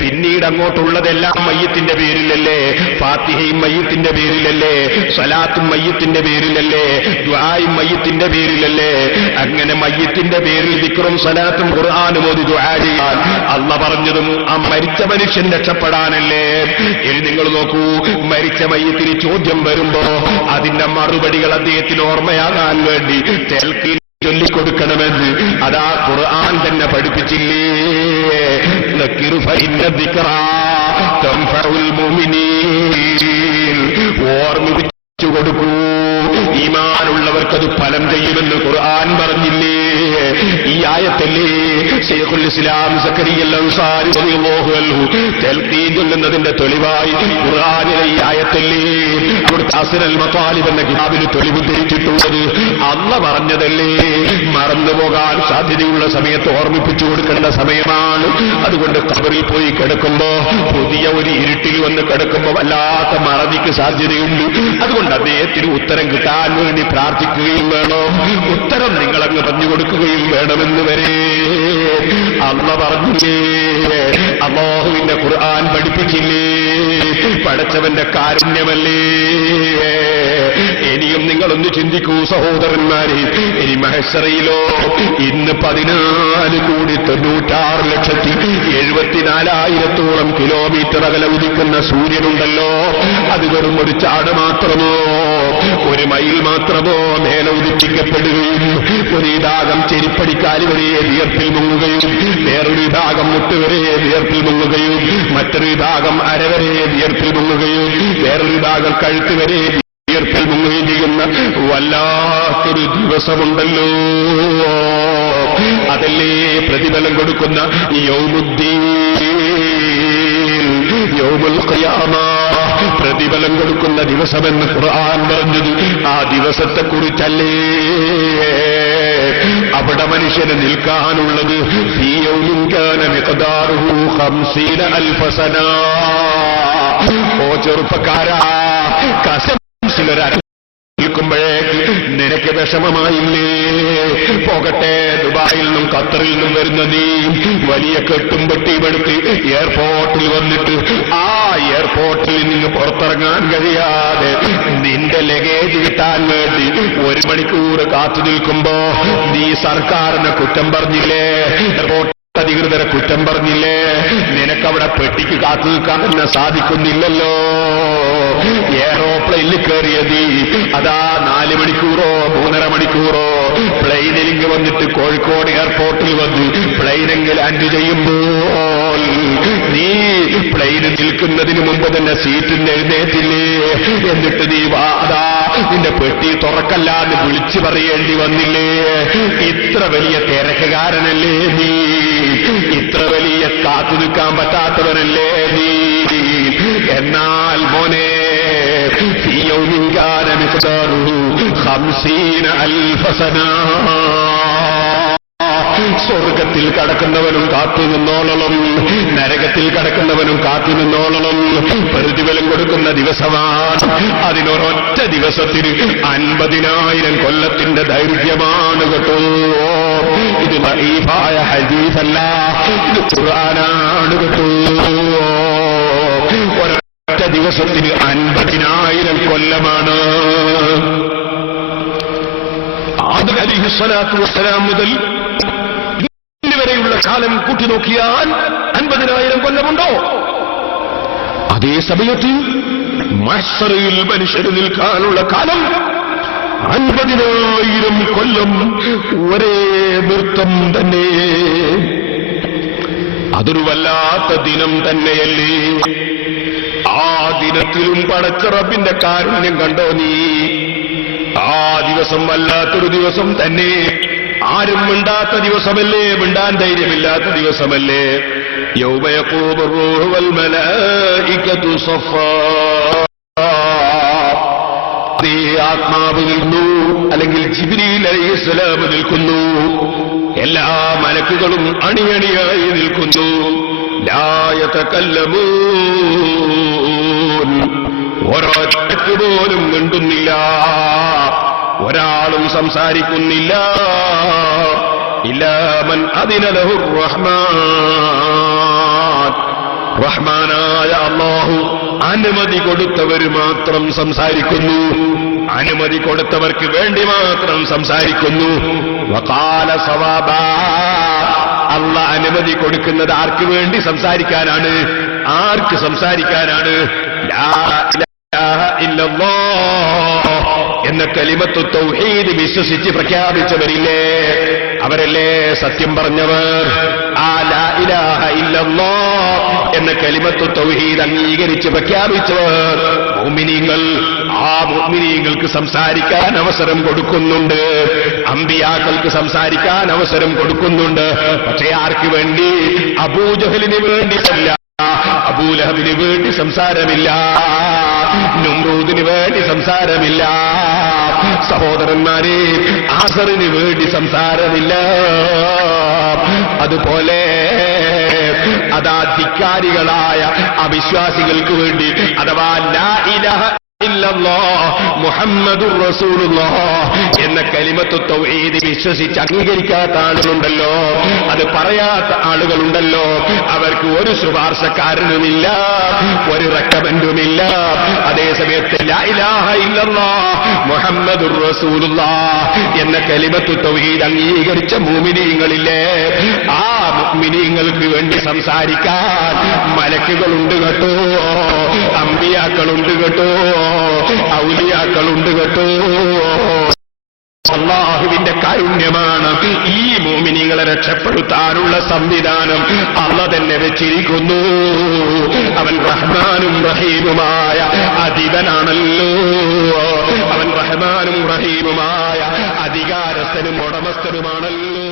പിന്നീട് അങ്ങോട്ടുള്ളതെല്ലാം മയ്യിത്തിന്റെ പേരിലല്ലേ? ഫാത്തിഹയും മയ്യിത്തിന്റെ പേരിലല്ലേ? സലാത്തും മയ്യിത്തിന്റെ പേരിലല്ലേ? ദുആയും മയ്യിത്തിന്റെ പേരിലല്ലേ? അങ്ങനെ മയ്യിത്തിന്റെ പേരിൽ ദിക്റും സലാത്തും ഖുർആനും ഓതി ദുആ ചെയ്യാൻ അല്ലാഹ് പറഞ്ഞതും ആ മരിച്ച മനുഷ്യൻ രക്ഷപ്പെടാനല്ലേ? ഇനി നിങ്ങൾ നോക്കൂ, മരിച്ച മയ്യിത്തിന് ചോദ്യം വരുമ്പോ അതിന്റെ മറുപടികൾ അദ്ദേഹത്തിന് ഓർമ്മയാകാൻ വേണ്ടി തൽഖീൻ ചൊല്ലിക്കൊടുക്കണമെന്ന് അതാ ഖുർആൻ തന്നെ പഠിപ്പിച്ചില്ലേ? ദക്കിറു ഫഇന്ന ദിക്റാ തൻഫഉൽ മുഅ്മിനീൻ, ഓർമ്മിപ്പിച്ചു കൊടുക്കൂ, ഈമാനുള്ളവർക്കത് ഫലം ചെയ്യുമെന്ന് ഖുർആൻ പറഞ്ഞില്ലേ? ഈ ആയത്തല്ലേ ശൈഖുൽ ഇസ്ലാം സക്കരിയ അൻസാരി റളിയല്ലാഹു അൻഹു തൽഖീൻ ചൊല്ലുന്നതിന്റെ തെളിവായി ഖുർആനിലെ ഈ ആയത്തല്ലേ അവിടുത്തെ അസ്റൽ മതാലിബ് എന്ന കിതാബിൽ തെളിവുദ്ധരിച്ചിട്ടുള്ളത്? അല്ലാഹ് പറഞ്ഞതല്ലേ? മറന്നുപോകാൻ സാധ്യതയുള്ള സമയത്ത് ഓർമ്മിപ്പിച്ചു കൊടുക്കേണ്ട സമയമാണ്. അതുകൊണ്ട് ഖബറിൽ പോയി കിടക്കുമ്പോ, പുതിയ ഒരു ഇരുട്ടിൽ വന്ന് കിടക്കുമ്പോ വല്ലാത്ത മറവിക്ക് സാധ്യതയുണ്ട്. അതുകൊണ്ട് അദ്ദേഹത്തിന് ഉത്തരം കിട്ടാൻ വേണ്ടി പ്രാർത്ഥിക്കുകയും വേണം, ഉത്തരം നിങ്ങളങ്ങ് പറഞ്ഞു കൊടുക്കുകയും വേണമെന്ന് വരെ അല്ലാഹ് പറഞ്ഞില്ലേ? അല്ലാഹുവിന്റെ ഖുർആൻ പഠിപ്പിച്ചില്ലേ? പടച്ചവന്റെ കാരുണ്യമല്ലേ? ഇനിയും നിങ്ങളൊന്ന് ചിന്തിക്കൂ സഹോദരന്മാരെ. ഇനി മഹ്ശറയിലോ ഇന്ന് 14,96,74,000 കിലോമീറ്റർ അകലെ ഉദിക്കുന്ന സൂര്യനുണ്ടല്ലോ, അത് വെറും ഒരു ചാട് മാത്രമോ, ഒരു മൈൽ മാത്രമോ മേലെ ഉദിപ്പിക്കപ്പെടുകയും ഒരു വിഭാഗം ചെരിപ്പടിക്കാല് വരെ വിയർപ്പിൽ മുങ്ങുകയും വേറൊരു വിഭാഗം മുട്ടുവരെ വിയർപ്പിൽ മുങ്ങുകയും മറ്റൊരു വിഭാഗം അരവരെ വിയർപ്പിൽ മുങ്ങുകയും വേറൊരു വിഭാഗം കഴുത്ത് വരെ വിയർപ്പിൽ മുങ്ങുകയും ചെയ്യുന്ന വല്ലാത്തൊരു ദിവസമുണ്ടല്ലോ. അതല്ലേ പ്രതിഫലം കൊടുക്കുന്ന യൗമുദ്ദീൻ, യൗമുൽ ഖിയാമ, പ്രതിഫലം കൊടുക്കുന്ന ദിവസമെന്ന് ഖുർആൻ പറഞ്ഞത് ആ ദിവസത്തെക്കുറിച്ചല്ലേ? അവിടെ മനുഷ്യന് നിൽക്കാനുള്ളത് ഫീ യൗമിൻ കാന മിഖ്ദാറുഹു 50,000 സന. ഓ ചെറുപ്പക്കാരാ, കസംസിലൊരു നിൽക്കുമ്പോഴേക്ക് നിനക്ക് വിഷമമായില്ലേ? പോകട്ടെ, ദുബായിൽ നിന്നും ഖത്തറിൽ നിന്നും വരുന്ന നീ വലിയ കെട്ടും പെട്ടിയുമെടുത്ത് എയർപോർട്ടിൽ വന്നിട്ട് ആ എയർപോർട്ടിൽ നിന്ന് പുറത്തിറങ്ങാൻ കഴിയാതെ നിന്റെ ലഗേജ് കിട്ടാൻ വേണ്ടി 1 മണിക്കൂർ കാത്തു നിൽക്കുമ്പോ നീ സർക്കാരിനെ കുറ്റം പറഞ്ഞില്ലേ? എയർപോർട്ട് അധികൃതരെ കുറ്റം പറഞ്ഞില്ലേ? നിനക്കവിടെ പെട്ടിക്ക് കാത്തു നിൽക്കാൻ തന്നെ സാധിക്കുന്നില്ലല്ലോ. എയറോപ്ലെയിനിൽ കയറിയത് അതാ 4 മണിക്കൂറോ 3.5 മണിക്കൂറോ പ്ലെയിനിലിങ്ങ് വന്നിട്ട് കോഴിക്കോട് എയർപോർട്ടിൽ വന്ന് പ്ലെയിനെങ്കിൽ ലാൻഡ് ചെയ്യുമ്പോൾ നീ പ്ലെയിന് നിൽക്കുന്നതിന് മുമ്പ് തന്നെ സീറ്റിൽ എഴുന്നേറ്റില്ലേ? എന്നിട്ട് നീ അതാ നിന്റെ പെട്ടി തുറക്കല്ലാന്ന് വിളിച്ചു പറയേണ്ടി വന്നില്ലേ? ഇത്ര വലിയ തിരക്കുകാരനല്ലേ നീ? ഇത്ര വലിയ കാത്തു നിൽക്കാൻ പറ്റാത്തവനല്ലേ നീ? എന്നാൽ മോനെ, في يوم كان مقداره 50,000 سنة സ്വർഗത്തിൽ കടക്കുന്നവനും കാത്തുനിന്നോളണം, നരകത്തിൽ കടക്കുന്നവനും കാത്തുനിന്നോളണം. പ്രതിഫലം കൊടുക്കുന്ന ദിവസമാണ്. അതിനൊരൊറ്റ ദിവസത്തിന് 50,000 കൊല്ലത്തിന്റെ ദൈർഘ്യമാണ് കേട്ടോ. ഇത് ദഈഫായ ഹദീസല്ല, ഇത് ഖുർആനാണ് കേട്ടോ. ഒരൊറ്റ ദിവസത്തിന് 50,000 കൊല്ലമാണ്. ആദം അലൈഹിസ്സലാത്തു വസ്സലാം മുതൽ ഇന്നുവരെയുള്ള കാലം കൂട്ടി നോക്കിയാൽ 50,000 കൊല്ലമുണ്ടോ? അതേ സമയത്ത് മഹ്ശറിൽ മനുഷ്യർ നിൽക്കാനുള്ള കാലം 50,000 കൊല്ലം ഒരേ നൃത്തം തന്നെ. അതൊരു വല്ലാത്ത ദിനം തന്നെയല്ലേ? ആ ദിനത്തിലും പടച്ച റബ്ബിന്റെ കാരുണ്യം കണ്ടോ നീ? ആ ദിവസം വല്ലാത്തൊരു ദിവസം തന്നെ. ആരും മിണ്ടാത്ത ദിവസമല്ലേ, മിണ്ടാൻ ധൈര്യമില്ലാത്ത ദിവസമല്ലേ? യൗമ യഖൂമു റൂഹു വൽ മലായികതു സഫാ. ആത്മാവ് നിൽക്കുന്നു, അല്ലെങ്കിൽ ജിബ്രീൽ അലൈഹിസ്സലാം നിൽക്കുന്നു, എല്ലാ മലക്കുകളും അണിയണിയായി നിൽക്കുന്നു. ലാ യതകല്ലമൂൻ, ഒരൊറ്റയ്ക്ക് പോലും മിണ്ടുന്നില്ല, ഒരാളും സംസാരിക്കുന്നില്ല. ഇല്ലാ മൻ അദിന ലഹു റഹ്മാൻ, റഹ്മാനായ അല്ലാഹു അനുമതി കൊടുത്തവർ മാത്രം സംസാരിക്കുന്നു. അനുമതി കൊടുത്തവർക്ക് വേണ്ടി മാത്രം സംസാരിക്കുന്നു. വഖാല സവാബാ, അല്ലാഹ് അനുമതി കൊടുക്കുന്നത് ആർക്ക് വേണ്ടി സംസാരിക്കാനാണ്? ആർക്ക് സംസാരിക്കാനാണ്? ലാ ഇലാഹ ഇല്ലല്ലാഹ് എന്ന കലിമത്തു തൗഹീദ് വിശ്വസിച്ച് പ്രഖ്യാപിച്ചവരില്ലേ, അവരല്ലേ സത്യം പറഞ്ഞവർ. ആ ലാ ഇലാഹ ഇല്ലല്ലാഹ് എന്ന കലിമത്തു തൗഹീദ് അംഗീകരിച്ച് പ്രഖ്യാപിച്ചവർ മുഅ്മിനീങ്ങൾ. ആ മുഅ്മിനീങ്ങൾക്ക് സംസാരിക്കാൻ അവസരം കൊടുക്കുന്നുണ്ട്, അമ്പിയാക്കൾക്ക് സംസാരിക്കാൻ അവസരം കൊടുക്കുന്നുണ്ട്. പക്ഷേ ആർക്ക് വേണ്ടി? അബൂജഹലിന് വേണ്ടിയല്ല, അബൂലഹബിന് വേണ്ടി സംസാരമില്ല, നമ്രൂദിന് വേണ്ടി സംസാരമില്ല, സഹോദരന്മാരെ ആസറിന് വേണ്ടി സംസാരമില്ല. അതുപോലെ അതാ ധിക്കാരികളായ അവിശ്വാസികൾക്ക് വേണ്ടി, അഥവാ ലാ ഇലാഹ ഇല്ലല്ലാഹ് മുഹമ്മദുർ റസൂലുള്ളാഹ് എന്ന കലിമത്തു തൗഹീദ് വിശ്വസിച്ച് അംഗീകരിക്കാത്ത ആളുകളുണ്ടല്ലോ, അത് പറയാത്ത ആളുകളുണ്ടല്ലോ, അവർക്ക് ഒരു ശുപാർശക്കാരനുമില്ല, ഒരു റെക്കമെൻഡുമില്ല. അതേസമയത്ത് ലാ ഇലാഹ ഇല്ലല്ലാഹ് മുഹമ്മദുർ റസൂലുള്ളാഹ് എന്ന കലിമത്തു തൗഹീദ് അംഗീകരിച്ച മുഅ്മിനീങ്ങളില്ലേ, ആ മുഅ്മിനീങ്ങൾക്ക് വേണ്ടി സംസാരിക്കാൻ മലക്കുകളുണ്ട് കേട്ടോ, അമ്പിയാക്കളുണ്ട് കേട്ടോ, ഔലിയാക്കളുണ്ട് കേട്ടോ. അല്ലാഹുവിന്റെ കാരുണ്യമാണ് ഈ മുഅ്മിനീങ്ങളെ രക്ഷപ്പെടുത്താനുള്ള സംവിധാനം അല്ലാഹ് തന്നെ വെച്ചിരിക്കുന്നു. അവൻ റഹ്മാനും റഹീമുമായ അധിപനാണല്ലോ, അവൻ റഹ്മാനും റഹീമുമായ അധികാരസ്ഥനും ഉടമസ്ഥനുമാണല്ലോ.